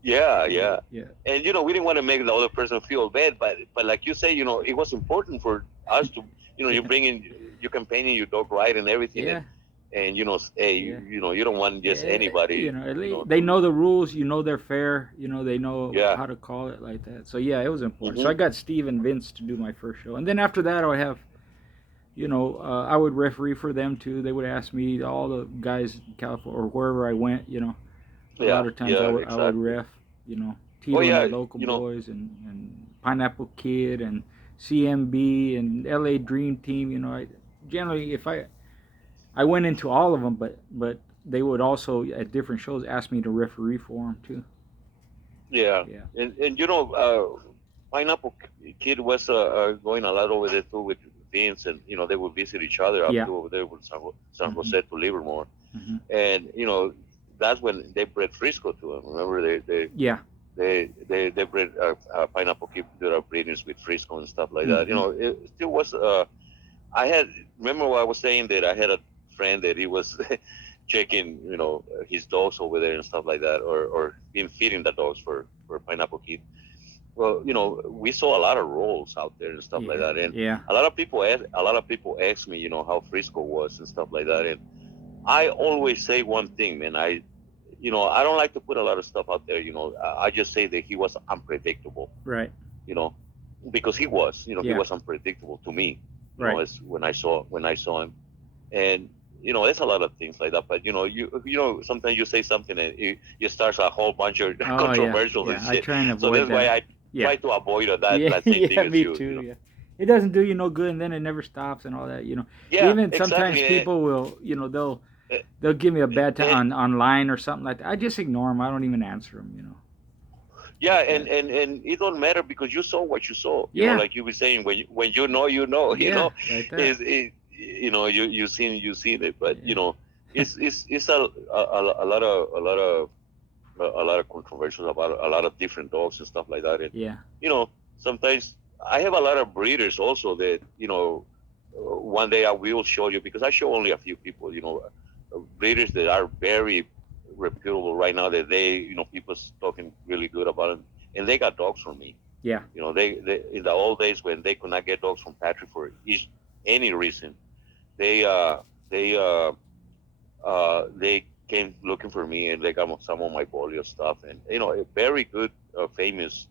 Yeah, yeah. Yeah. And we didn't want to make the other person feel bad, but like you say, it was important for us to, you Yeah. bring in, you campaigning your dog right and everything, Yeah. and hey, Yeah. you don't want just Yeah. anybody, They to, know the rules. You know they're fair. They know yeah. how to call it like that. So yeah, it was important. So I Hmm. got Steve and Vince to do my first show, and then after that I would have, I would referee for them too. They would ask me, all the guys in California or wherever I went. A Yeah, lot of times yeah, I would exactly. ref. Oh Tito and the yeah, Local Boys and Pineapple Kid and CMB and LA Dream Team. I generally, if I went into all of them, but they would also at different shows ask me to referee for them too. yeah. Yeah. And Pineapple Kid was going a lot over there too with Vince, and they would visit each other up Yeah. to over there with San Hmm. Jose to Livermore. Hmm. And that's when they bred Frisco to him. Remember, Yeah. they bred Pineapple Kid, did our breedings with Frisco and stuff like that. Hmm. It still was. I had remember what I was saying, that I had a friend that he was checking, his dogs over there and stuff like that, or been feeding the dogs for Pineapple Kid. Well, we saw a lot of roles out there and stuff like Yeah. that, and Yeah. a lot of people ask me, how Frisco was and stuff like that, and I always say one thing, man. I don't like to put a lot of stuff out there. I just say that he was unpredictable. Right. You know, because he Yeah. was unpredictable to me. Right. As when I saw him, and there's a lot of things like that. But sometimes you say something and you start a whole bunch of Oh yeah. controversial and Yeah. I shit. try and So avoid that's why that. I Yeah. try to avoid that Yeah. that same thing Yeah. as Me you. too. Yeah. It doesn't do you no good, and then it never stops and all that. Yeah, Even sometimes exactly. people will, they'll give me a bad time And, online or something like that. I just ignore them. I don't even answer them. yeah, Like and, that. and and it don't matter because you saw what you saw. Yeah. Like you were saying, when you know, you know. Yeah. Like that. Is it, you seen it, but Yeah. it's a lot of controversial about a lot of different dogs and stuff like that. And Yeah. sometimes I have a lot of breeders also that one day I will show you, because I show only a few people. Breeders that are very reputable right now, that people's talking really good about them, and they got dogs from me. Yeah. They in the old days when they could not get dogs from Patrick for any reason, they they came looking for me, and they got some of my polio stuff, and a very good, famous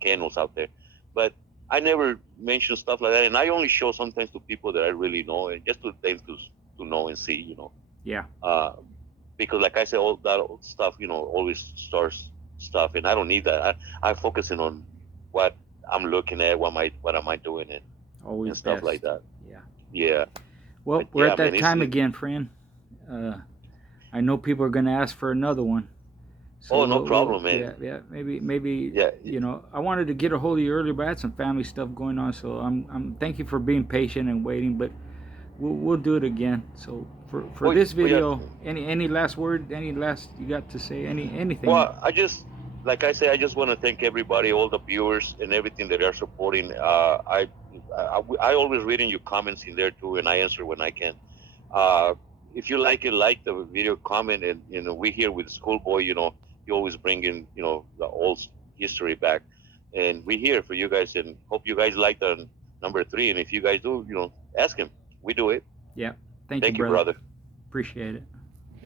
kennels out there. But I never mention stuff like that, and I only show sometimes to people that I really know, and just to them to know and see, Yeah. uh, because like I said, all that old stuff, always starts stuff, and I don't need that. I'm focusing on what I'm looking at, what am I doing, and Always stuff like best. that. Yeah. Yeah, Well, but we're yeah, at man, that time again, friend. Uh, I know people are going to ask for another one. So oh, no we'll problem, man. yeah, maybe Yeah, I wanted to get a hold of you earlier, but I had some family stuff going on. So I'm thank you for being patient and waiting, but we'll do it again. So for oh, this oh yeah. video, any last word, any last you got to say, anything? Well, like I say, I just want to thank everybody, all the viewers, and everything that are supporting. I always read in your comments in there too, and I answer when I can. Uh, if you like it, like the video, comment, and we here with Schoolboy, you always bring in the old history back, and we here for you guys, and hope you guys like the number 3. And if you guys do, ask him. We do it. Yeah. Thank you, Thank you, brother. brother. Appreciate it.